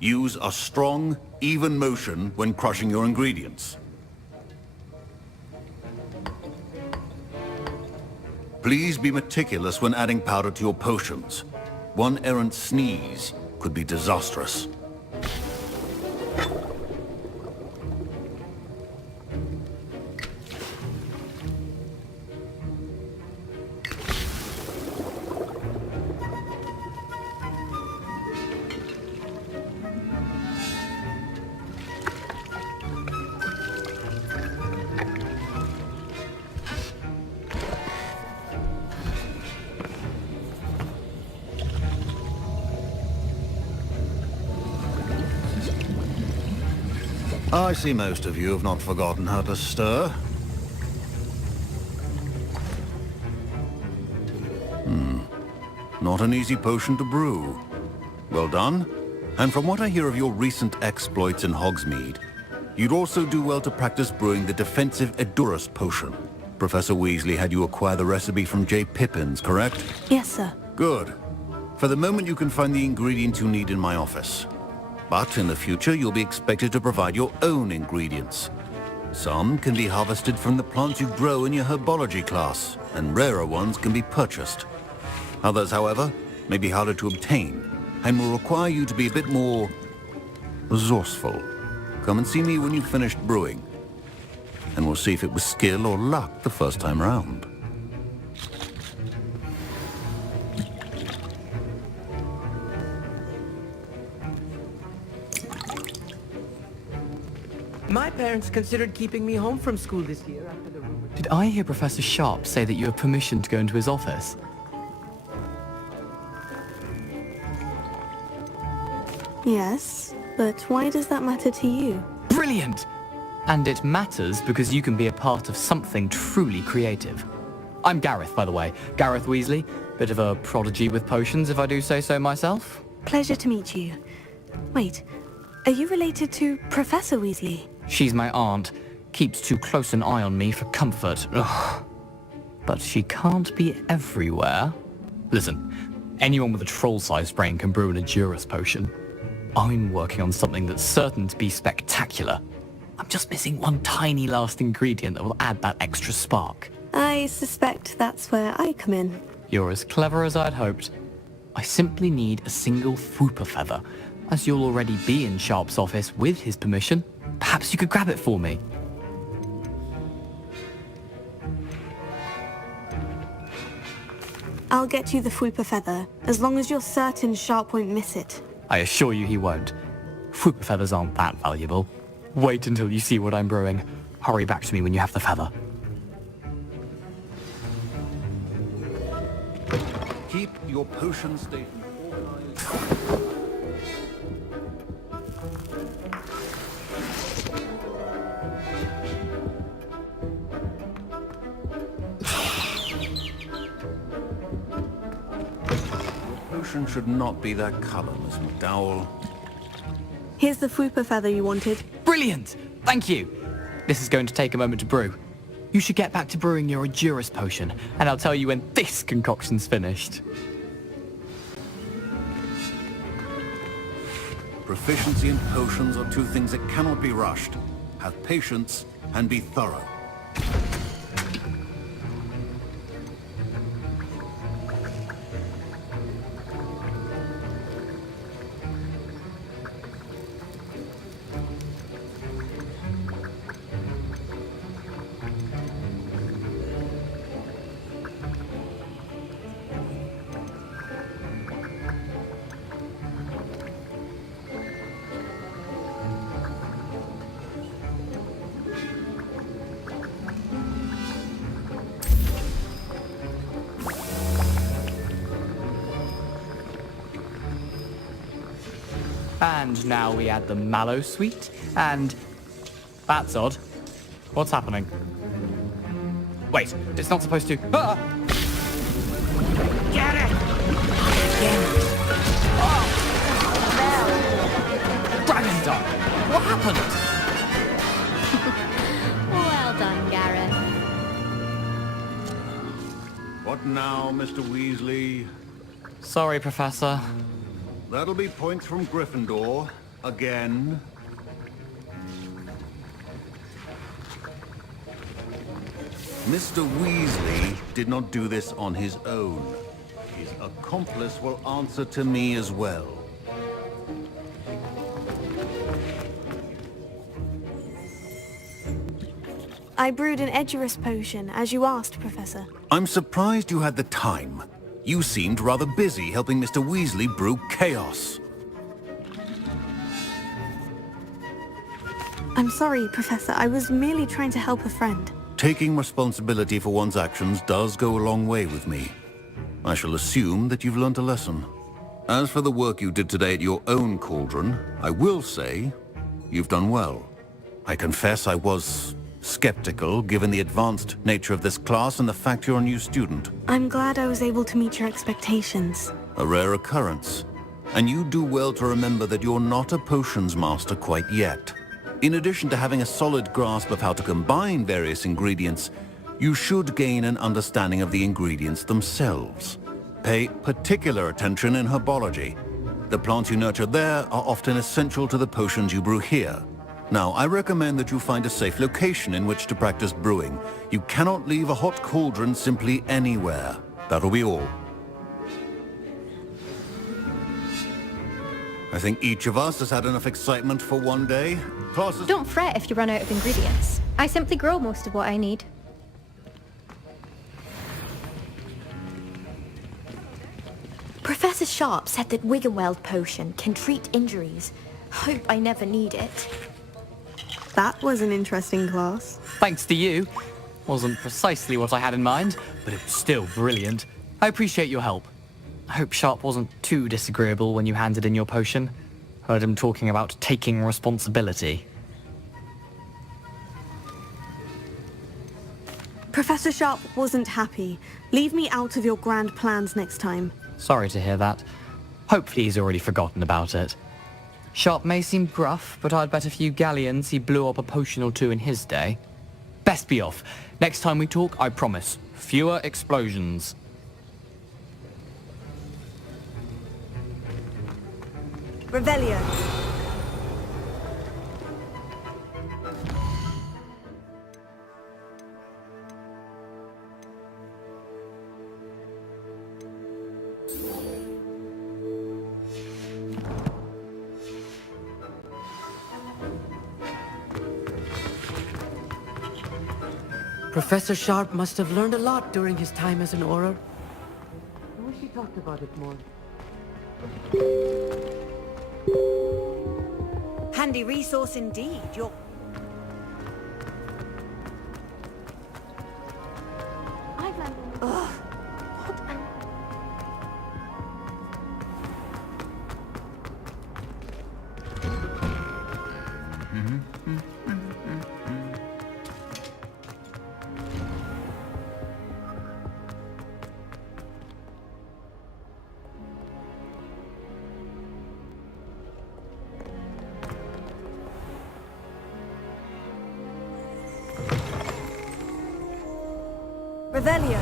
Use a strong, even motion when crushing your ingredients. Please be meticulous when adding powder to your potions. One errant sneeze could be disastrous. I see most of you have not forgotten how to stir. Not an easy potion to brew. Well done. And from what I hear of your recent exploits in Hogsmeade, you'd also do well to practice brewing the defensive Edurus potion. Professor Weasley had you acquire the recipe from J. Pippins, correct? Yes, sir. Good. For the moment you can find the ingredients you need in my office. But in the future, you'll be expected to provide your own ingredients. Some can be harvested from the plants you grow in your herbology class, and rarer ones can be purchased. Others, however, may be harder to obtain, and will require you to be a bit more resourceful. Come and see me when you've finished brewing, and we'll see if it was skill or luck the first time round. My parents considered keeping me home from school this year after the rumor... Did I hear Professor Sharp say that you have permission to go into his office? Yes, but why does that matter to you? Brilliant! And it matters because you can be a part of something truly creative. I'm Gareth, by the way. Gareth Weasley. Bit of a prodigy with potions, if I do say so myself. Pleasure to meet you. Wait, are you related to Professor Weasley? She's my aunt. Keeps too close an eye on me for comfort. Ugh. But she can't be everywhere. Listen, anyone with a troll-sized brain can brew an Edurus potion. I'm working on something that's certain to be spectacular. I'm just missing one tiny last ingredient that will add that extra spark. I suspect that's where I come in. You're as clever as I'd hoped. I simply need a single Fwooper feather. As you'll already be in Sharp's office with his permission, perhaps you could grab it for me. I'll get you the Fwooper feather, as long as you're certain Sharp won't miss it. I assure you he won't. Fwooper feathers aren't that valuable. Wait until you see what I'm brewing. Hurry back to me when you have the feather. Keep your potion statement organized. Potion should not be that color, Miss McDowell. Here's the Fwooper feather you wanted. Brilliant! Thank you! This is going to take a moment to brew. You should get back to brewing your Edurus potion, and I'll tell you when this concoction's finished. Proficiency in potions are two things that cannot be rushed. Have patience and be thorough. And now we add the mallow sweet, and... That's odd. What's happening? Wait, it's not supposed to... Ah! Get it! Dragon Dog! What happened? Well done, Gareth. What now, Mr. Weasley? Sorry, Professor. That'll be points from Gryffindor. Again. Mr. Weasley did not do this on his own. His accomplice will answer to me as well. I brewed an Edurus potion, as you asked, Professor. I'm surprised you had the time. You seemed rather busy helping Mr. Weasley brew chaos. I'm sorry, Professor. I was merely trying to help a friend. Taking responsibility for one's actions does go a long way with me. I shall assume that you've learnt a lesson. As for the work you did today at your own cauldron, I will say you've done well. I confess I was skeptical, given the advanced nature of this class and the fact you're a new student. I'm glad I was able to meet your expectations. A rare occurrence. And you do well to remember that you're not a potions master quite yet. In addition to having a solid grasp of how to combine various ingredients, you should gain an understanding of the ingredients themselves. Pay particular attention in herbology. The plants you nurture there are often essential to the potions you brew here. Now, I recommend that you find a safe location in which to practice brewing. You cannot leave a hot cauldron simply anywhere. That'll be all. I think each of us has had enough excitement for one day. Classes... Don't fret if you run out of ingredients. I simply grow most of what I need. Professor Sharp said that Wiggenweld potion can treat injuries. Hope I never need it. That was an interesting class. Thanks to you. Wasn't precisely what I had in mind, but it was still brilliant. I appreciate your help. I hope Sharp wasn't too disagreeable when you handed in your potion. Heard him talking about taking responsibility. Professor Sharp wasn't happy. Leave me out of your grand plans next time. Sorry to hear that. Hopefully he's already forgotten about it. Sharp may seem gruff, but I'd bet a few galleons he blew up a potion or two in his day. Best be off. Next time we talk, I promise. Fewer explosions. Revelio. Professor Sharp must have learned a lot during his time as an Auror. I wish he talked about it more. Handy resource indeed. You're... I've landed on the... Ugh. Revelio.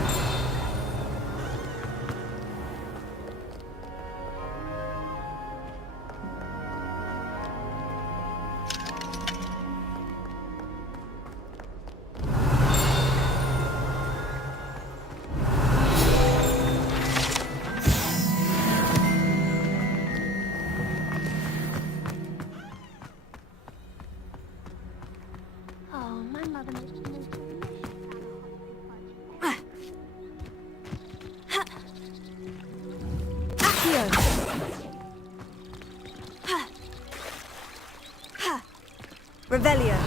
Oh, my mother made me delicious. Revelio.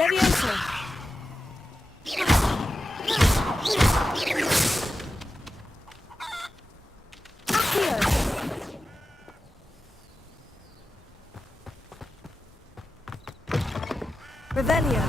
Levioso! Accio! Revelio!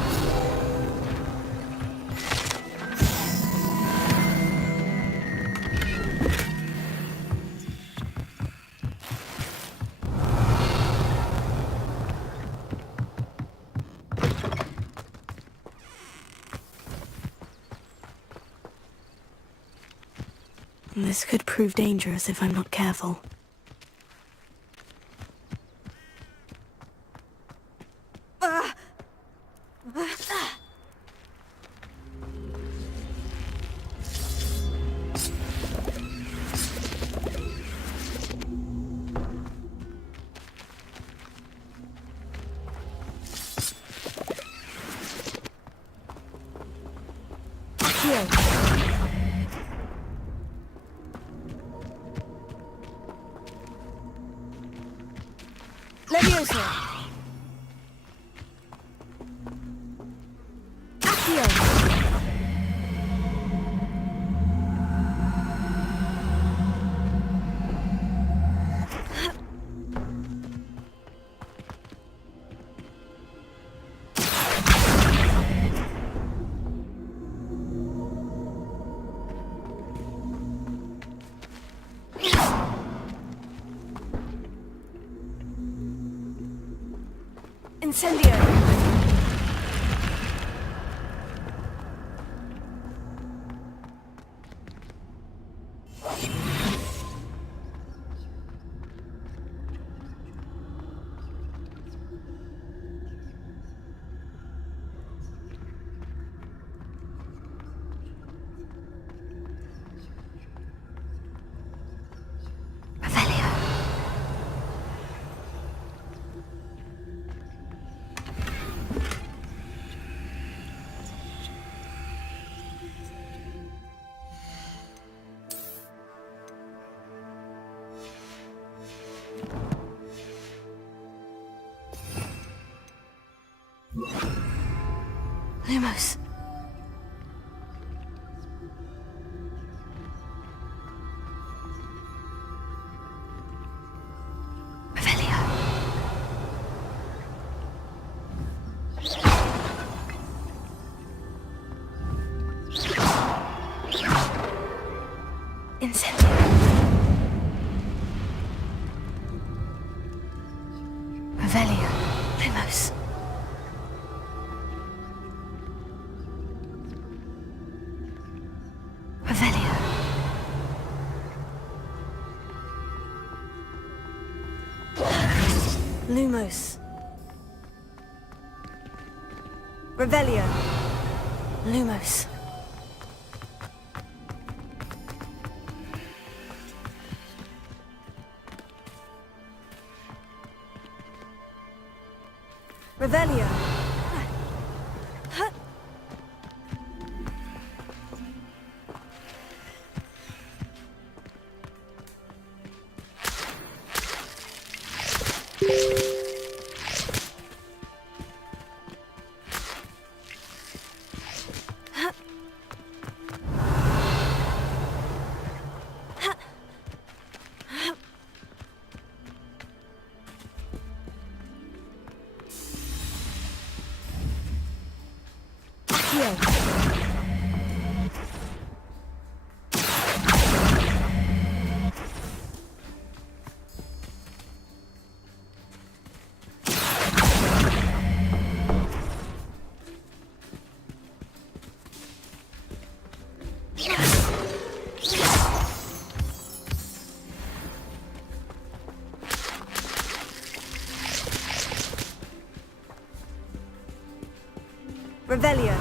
This could prove dangerous if I'm not careful. Levioso! Accio! Incendio! Lumos. Revelio. Incendio. Revelio. Lumos. Revelio. Lumos. Revelio. Lumos. Revelio. Revelio.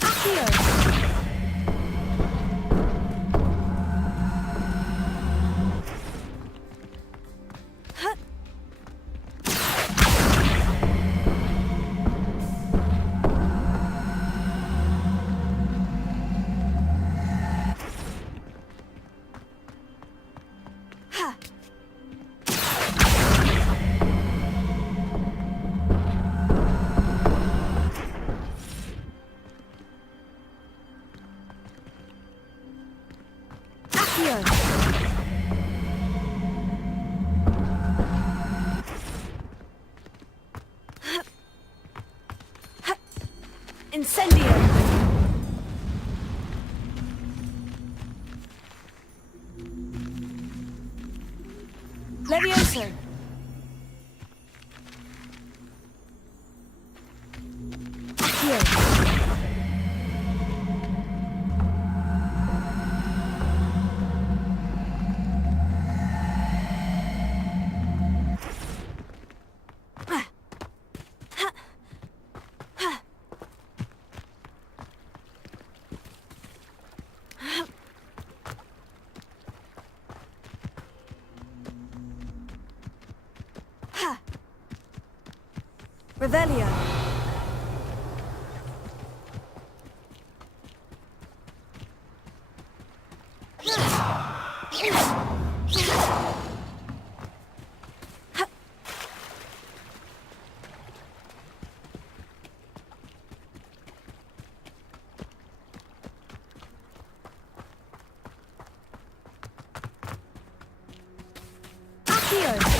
Accio. Ha. Incendio! Levioso! Accio! Revelio. Accio.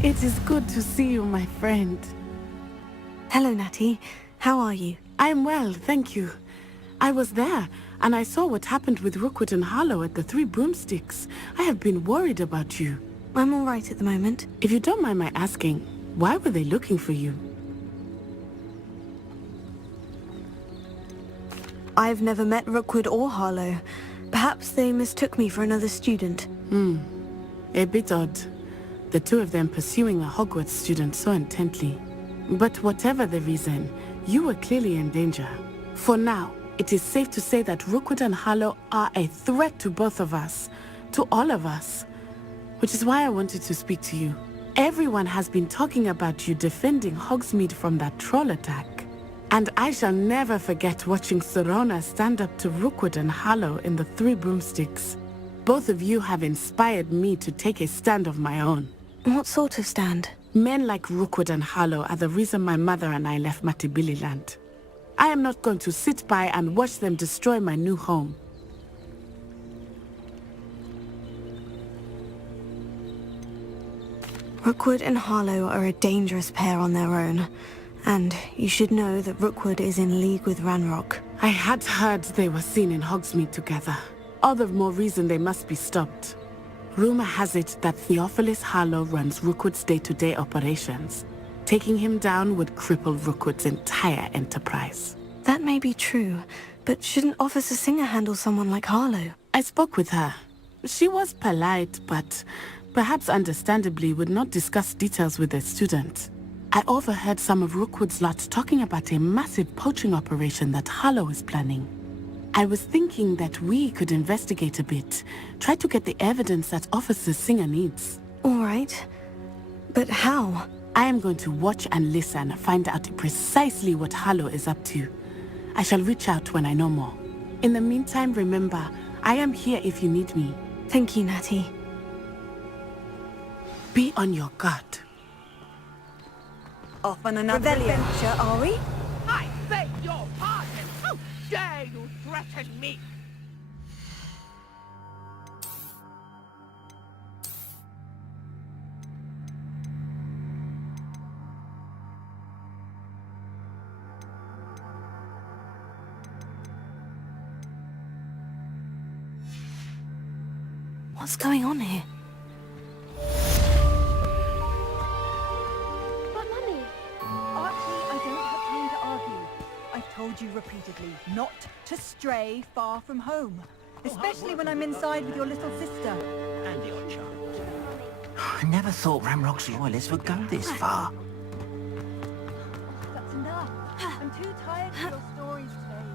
It is good to see you, my friend. Hello, Natty. How are you? I'm well, thank you. I was there, and I saw what happened with Rookwood and Harlow at the Three Broomsticks. I have been worried about you. I'm all right at the moment. If you don't mind my asking, why were they looking for you? I've never met Rookwood or Harlow. Perhaps they mistook me for another student. A bit odd. The two of them pursuing a Hogwarts student so intently. But whatever the reason, you were clearly in danger. For now, it is safe to say that Rookwood and Harlow are a threat to both of us. To all of us. Which is why I wanted to speak to you. Everyone has been talking about you defending Hogsmeade from that troll attack. And I shall never forget watching Serona stand up to Rookwood and Harlow in the Three Broomsticks. Both of you have inspired me to take a stand of my own. What sort of stand? Men like Rookwood and Harlow are the reason my mother and I left Matibili I am not going to sit by and watch them destroy my new home. Rookwood and Harlow are a dangerous pair on their own. And you should know that Rookwood is in league with Ranrock. I had heard they were seen in Hogsmeade together. All the more reason they must be stopped. Rumor has it that Theophilus Harlow runs Rookwood's day-to-day operations. Taking him down would cripple Rookwood's entire enterprise. That may be true, but shouldn't Officer Singer handle someone like Harlow? I spoke with her. She was polite, but perhaps understandably would not discuss details with a student. I overheard some of Rookwood's lot talking about a massive poaching operation that Harlow is planning. I was thinking that we could investigate a bit, try to get the evidence that Officer Singer needs. All right. But how? I am going to watch and listen, find out precisely what Harlow is up to. I shall reach out when I know more. In the meantime, remember, I am here if you need me. Thank you, Natty. Be on your guard. Off on another adventure, are we? I beg your pardon! How dare you threaten me? What's going on here? I've told you repeatedly not to stray far from home, especially when I'm inside with your little sister. And your child. I never thought Ramrock's loyalists would go this far. That's enough. I'm too tired of your stories today.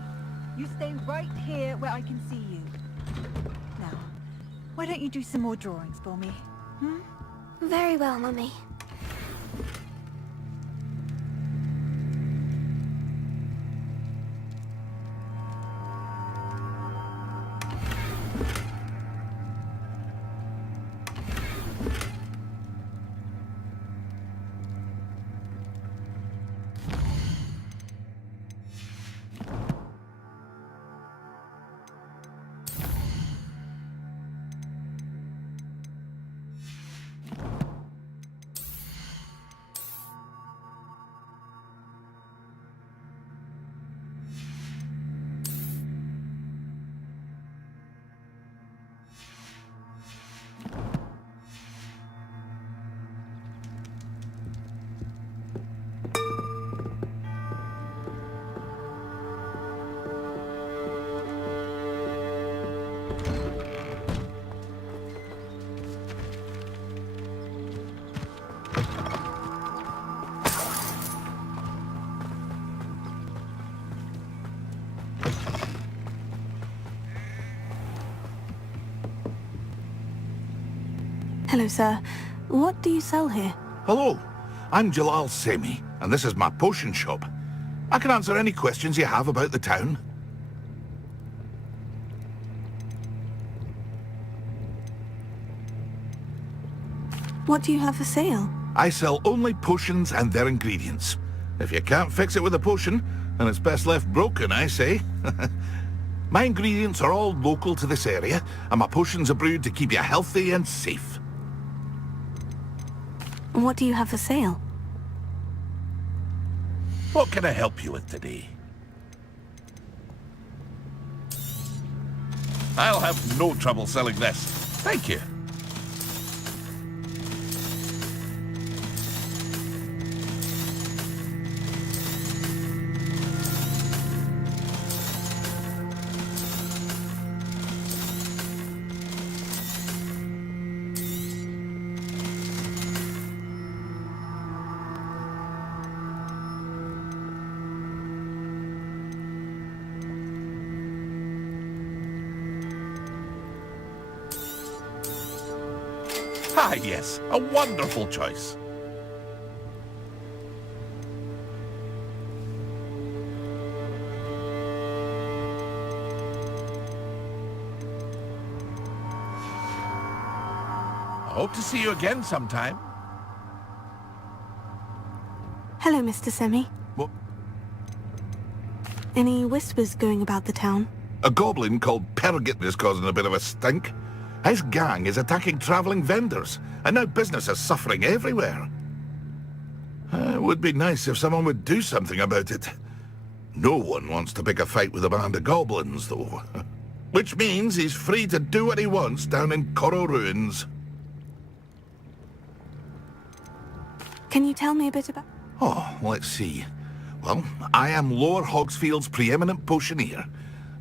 You stay right here where I can see you. Now, why don't you do some more drawings for me? Very well, Mummy. Hello, sir. What do you sell here? Hello, I'm Jalal Semi, and this is my potion shop. I can answer any questions you have about the town. What do you have for sale? I sell only potions and their ingredients. If you can't fix it with a potion, then it's best left broken, I say. My ingredients are all local to this area, and my potions are brewed to keep you healthy and safe. What do you have for sale? What can I help you with today? I'll have no trouble selling this. Thank you. Ah, yes, a wonderful choice. I hope to see you again sometime. Hello, Mr. Semi. What? Any whispers going about the town? A goblin called Pergit is causing a bit of a stink. His gang is attacking traveling vendors, and now business is suffering everywhere. It would be nice if someone would do something about it. No one wants to pick a fight with a band of goblins, though. Which means he's free to do what he wants down in Coral Ruins. Can you tell me a bit about... Oh, let's see. Well, I am Lower Hogsfield's preeminent potioneer,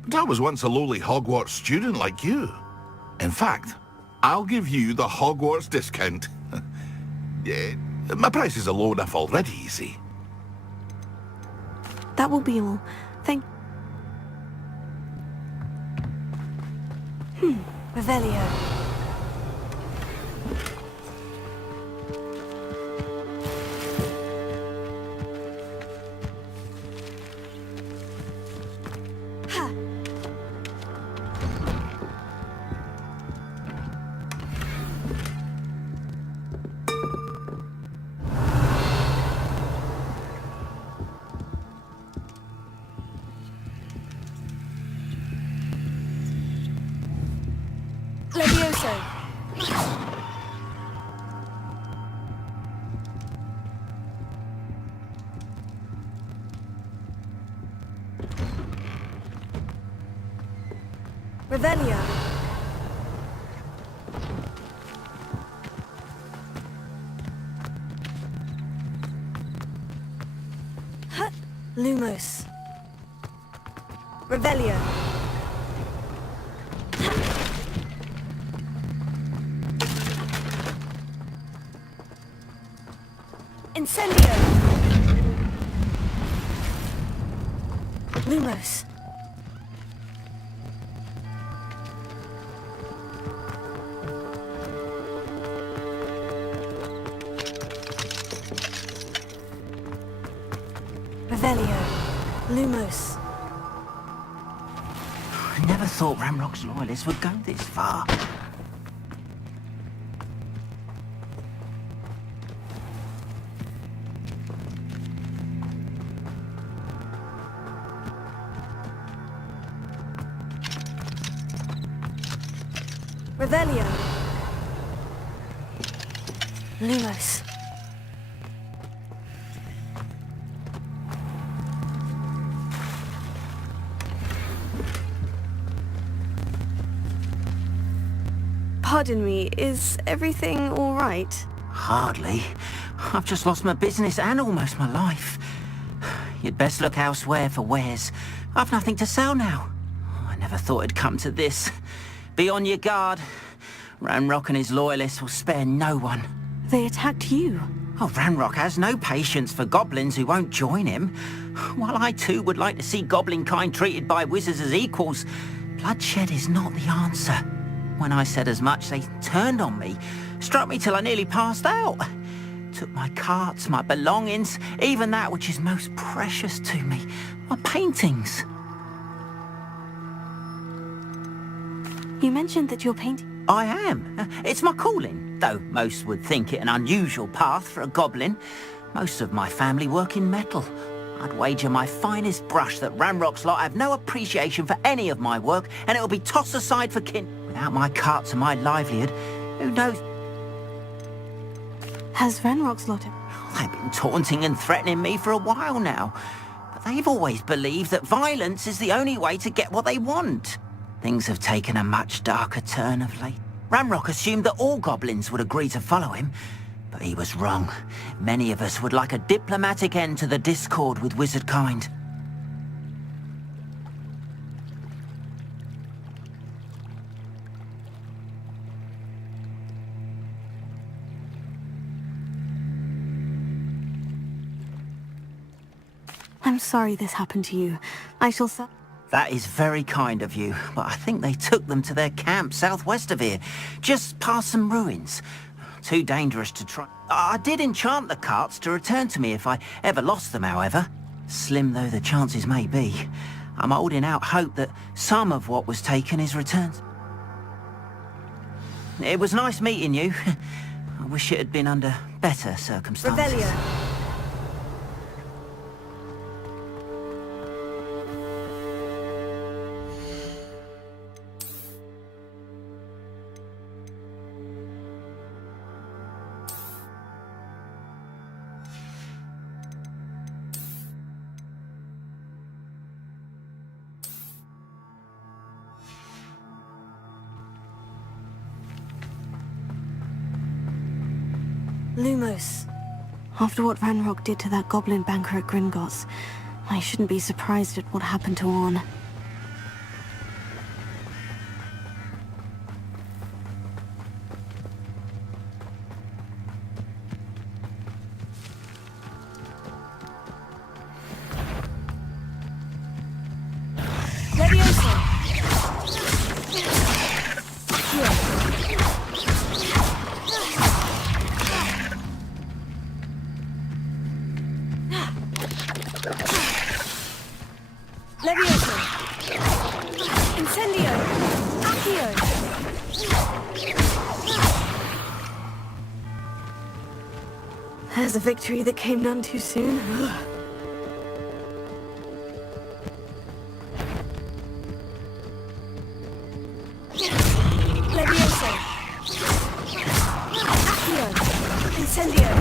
but I was once a lowly Hogwarts student like you. In fact, I'll give you the Hogwarts discount. Yeah, my prices are low enough already, you see. That will be all. Thank... Revelio. Levioso. Revelio. Lumos. Revelio. Incendio! Lumos. Revelio. Lumos. I never thought Ramrock's loyalists would go this far. Revelio. Lumos. Pardon me, is everything all right? Hardly. I've just lost my business and almost my life. You'd best look elsewhere for wares. I've nothing to sell now. I never thought it'd come to this. Be on your guard. Ranrock and his loyalists will spare no one. They attacked you. Oh, Ranrock has no patience for goblins who won't join him. While I too would like to see goblin kind treated by wizards as equals, bloodshed is not the answer. When I said as much, they turned on me, struck me till I nearly passed out. Took my carts, my belongings, even that which is most precious to me, my paintings. You mentioned that you're painting. I am. It's my calling, though most would think it an unusual path for a goblin. Most of my family work in metal. I'd wager my finest brush that Ranrock's lot have no appreciation for any of my work, and it'll be tossed aside for kin. Without my carts and my livelihood, who knows? Has Ranrock's lot... They've been taunting and threatening me for a while now. But they've always believed that violence is the only way to get what they want. Things have taken a much darker turn of late. Ranrock assumed that all goblins would agree to follow him, but he was wrong. Many of us would like a diplomatic end to the discord with wizard kind. I'm sorry this happened to you. I shall... That is very kind of you, but I think they took them to their camp southwest of here, just past some ruins. Too dangerous to try. I did enchant the carts to return to me if I ever lost them, however. Slim though the chances may be, I'm holding out hope that some of what was taken is returned. It was nice meeting you. I wish it had been under better circumstances. Revelio. Lumos. After what Ranrock did to that goblin banker at Gringotts, I shouldn't be surprised at what happened to Orn. There's a victory that came none too soon. Levioso. Accio. Incendio.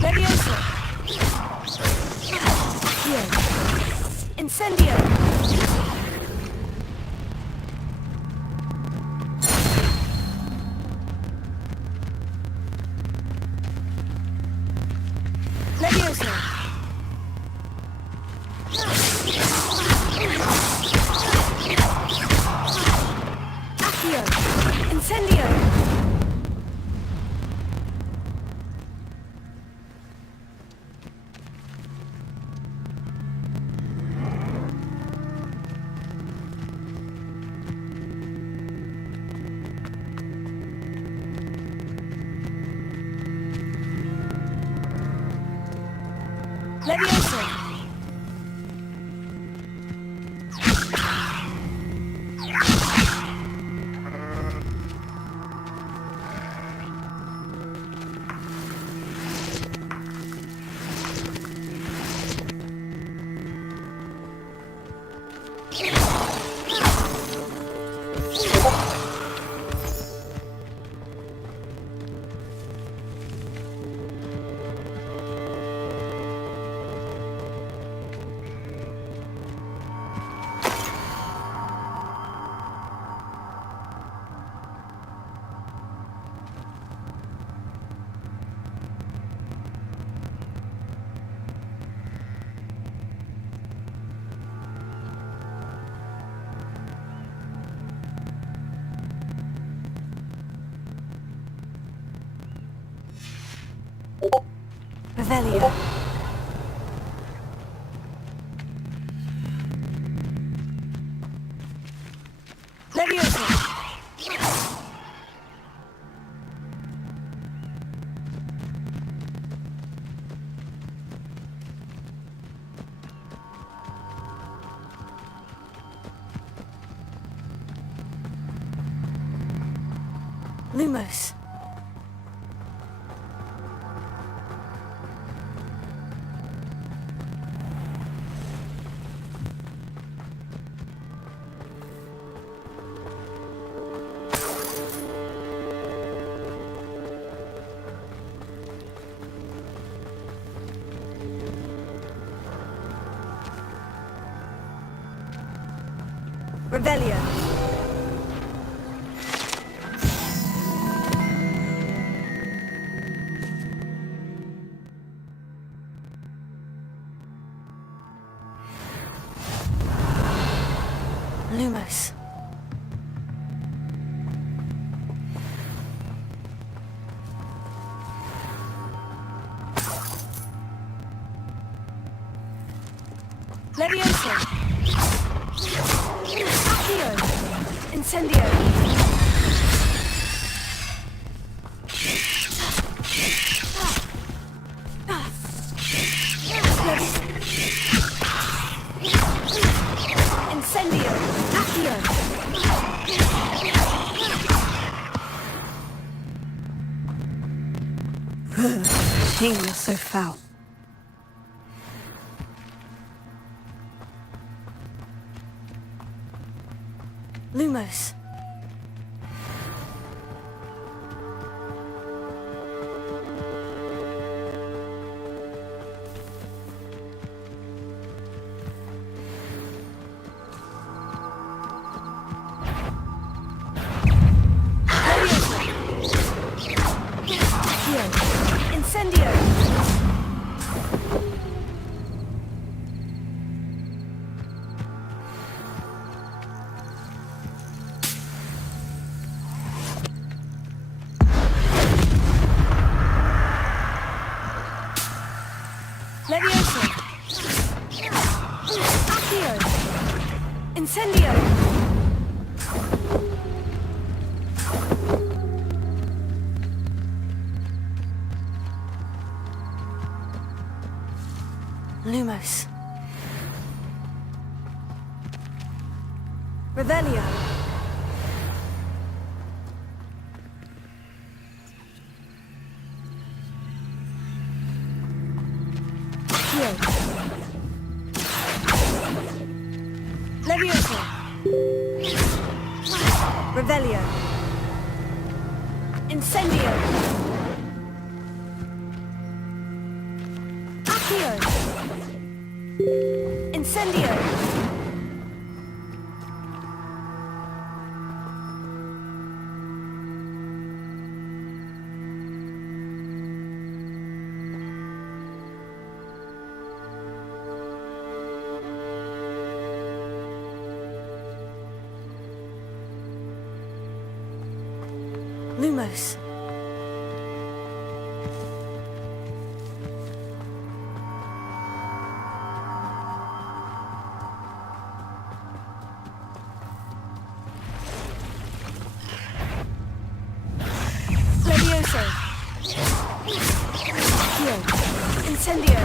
Levioso. Accio. Incendio. Levioso. Accio. Incendio. Levioso! Revelio. Levioso. Lumos. Revelio. Lumos. Levioso. Accio. Incendio. Incendio. Accio. King, you're so foul. Lumos. Incendio. Levioso. Accio. Incendio. Lumos. Revelio. Levioso. Revelio. Incendio. Accio. Incendio. Lumos. Levioso. Accio. Incendio.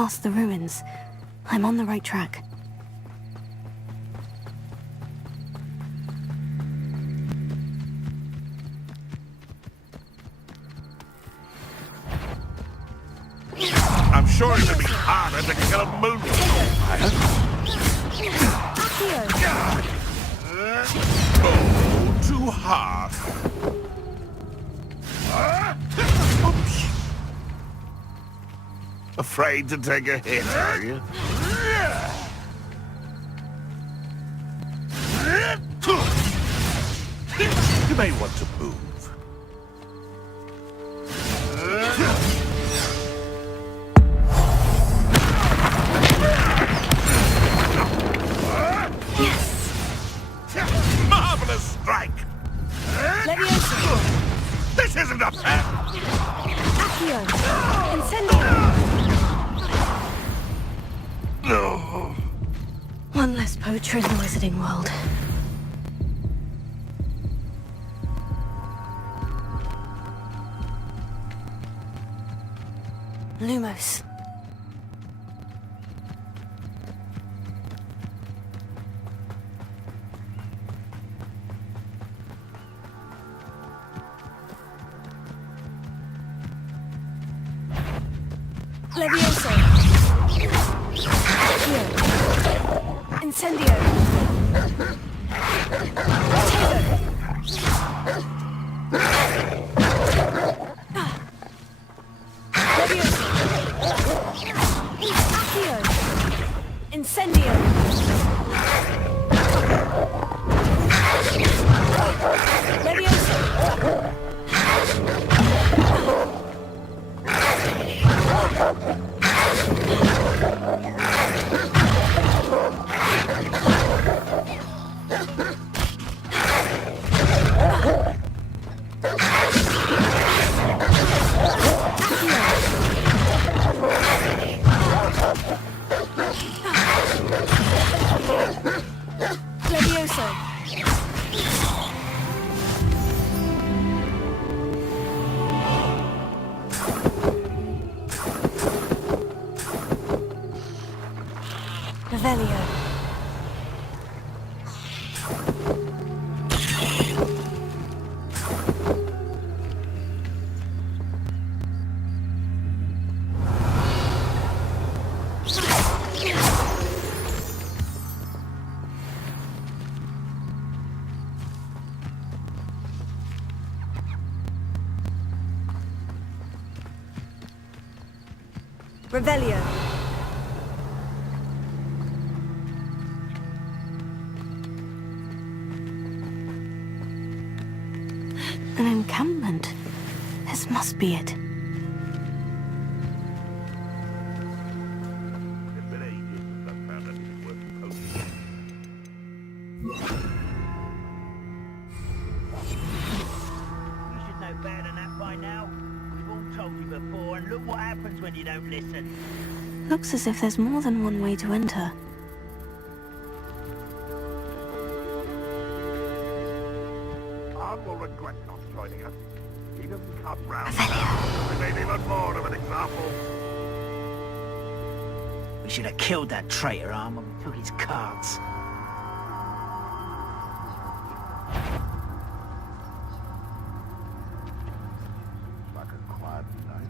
past the ruins. I'm on the right track. I'm sure it'd be harder to kill a moon. Oh, too hard. Oops. Afraid to take a hit, are you? You may want to move. Marvelous strike! This isn't a fair! Accio! Incendio! No. One less poacher in the wizarding world. Lumos. Levioso. Accio. Incendio. Levioso. Accio. Incendio. Levioso. Levioso. Revelio. Revelio. An encampment. This must be it. Better than that by now. We've all told you before, and look what happens when you don't listen. Looks as if there's more than one way to enter. Art will regret not joining us. He doesn't come round now. We made even more of an example. We should have killed that traitor arm when we took his cards. Like a quiet night.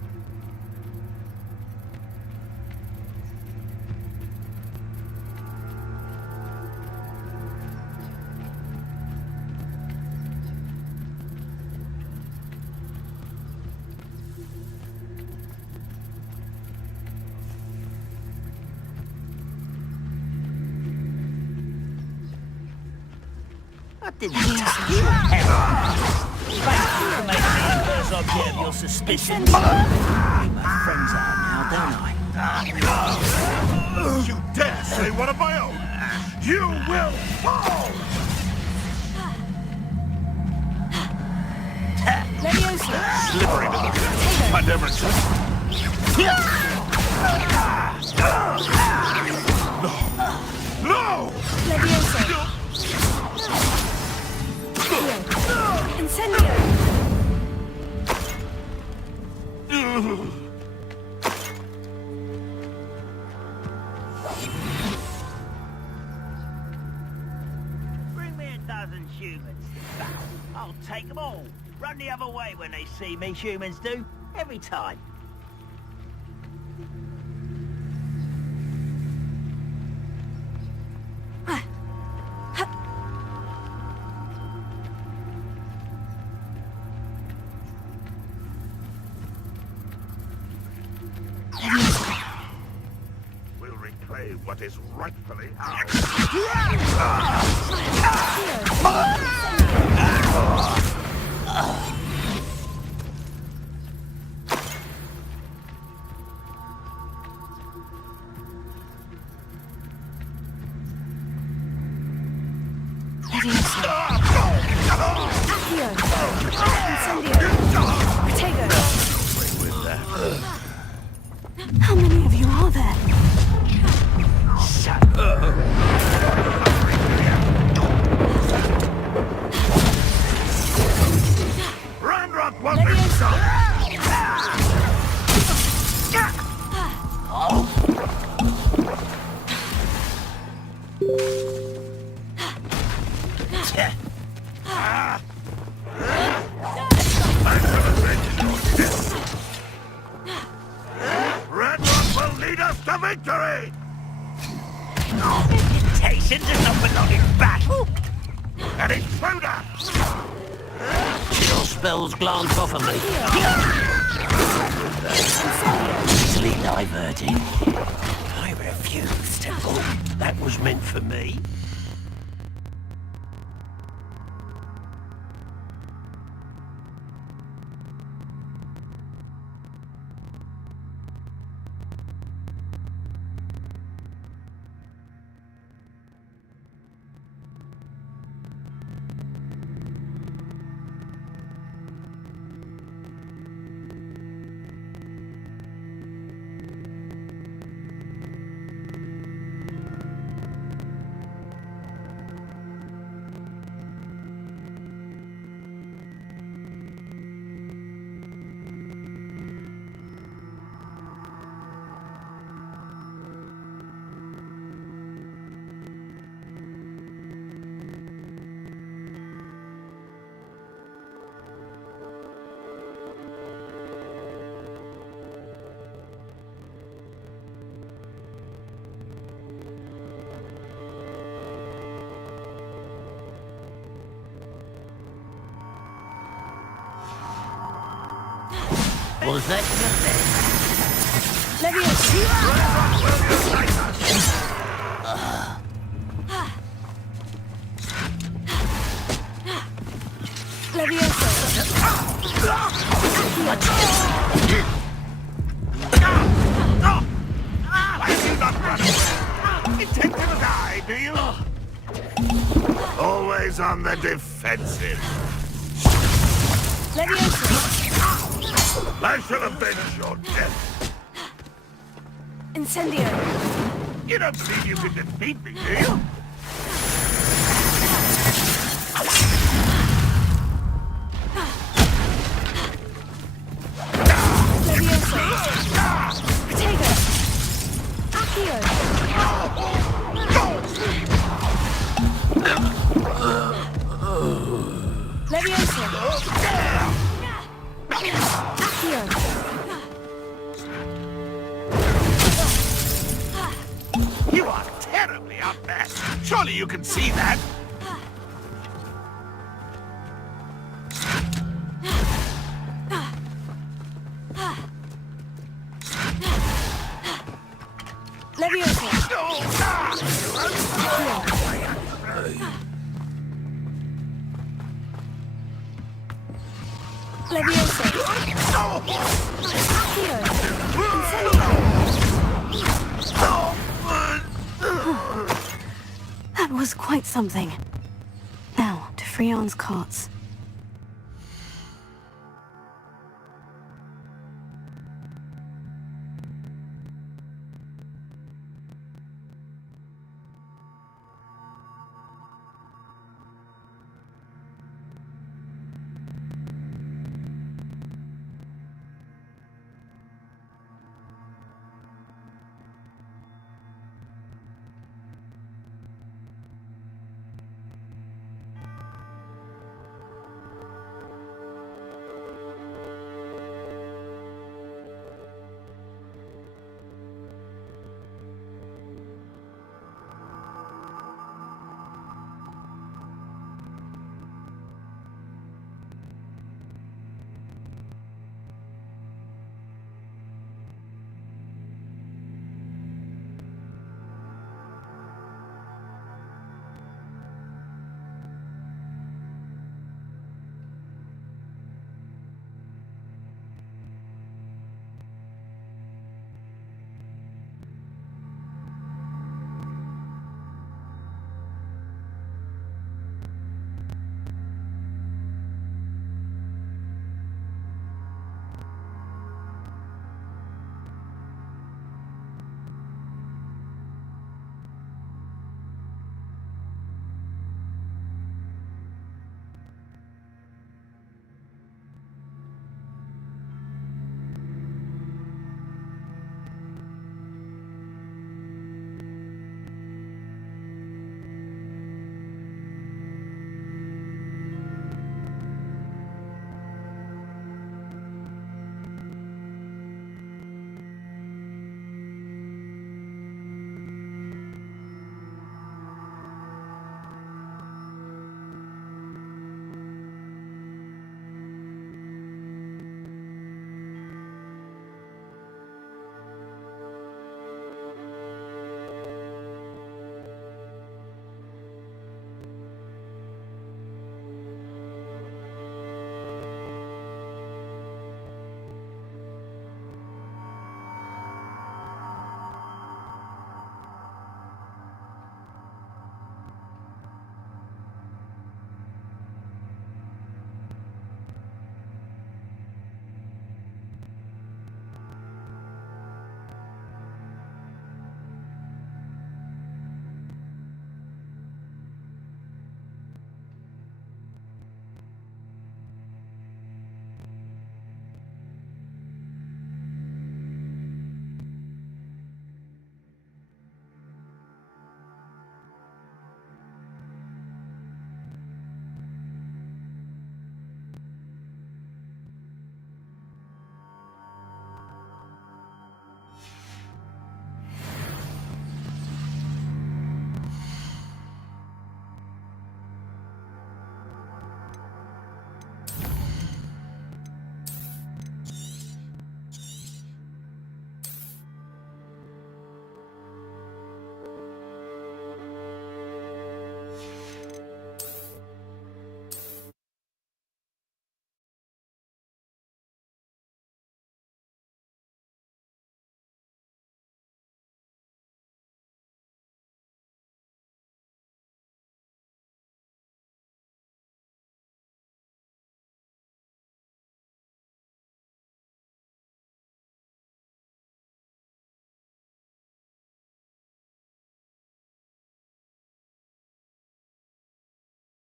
I didn't touch you ever. Thank you for making me the first object of your suspicion. My friends are now, don't I? You dare say one of my own? You will fall! Slippery to the bit. I never No! No! Levioso. Incendio. humans to battle. I'll take them all. Run the other way when they see me, humans do. Every time. We'll reclaim what is rightfully ours. How many of you are there? Ranrock won't be Ranrock will lead us to victory! Reputations is not belong in battle. An intruder! Your spells glance off of me. Easily diverting. I refuse to. Oh, that was meant for me. Was that Intend to die, do you? Always on the defensive. I shall avenge your death. Incendio. You don't believe you can defeat me, do you? You are terribly outmatched. Surely you can see that. That was quite something. Now, to Freon's carts.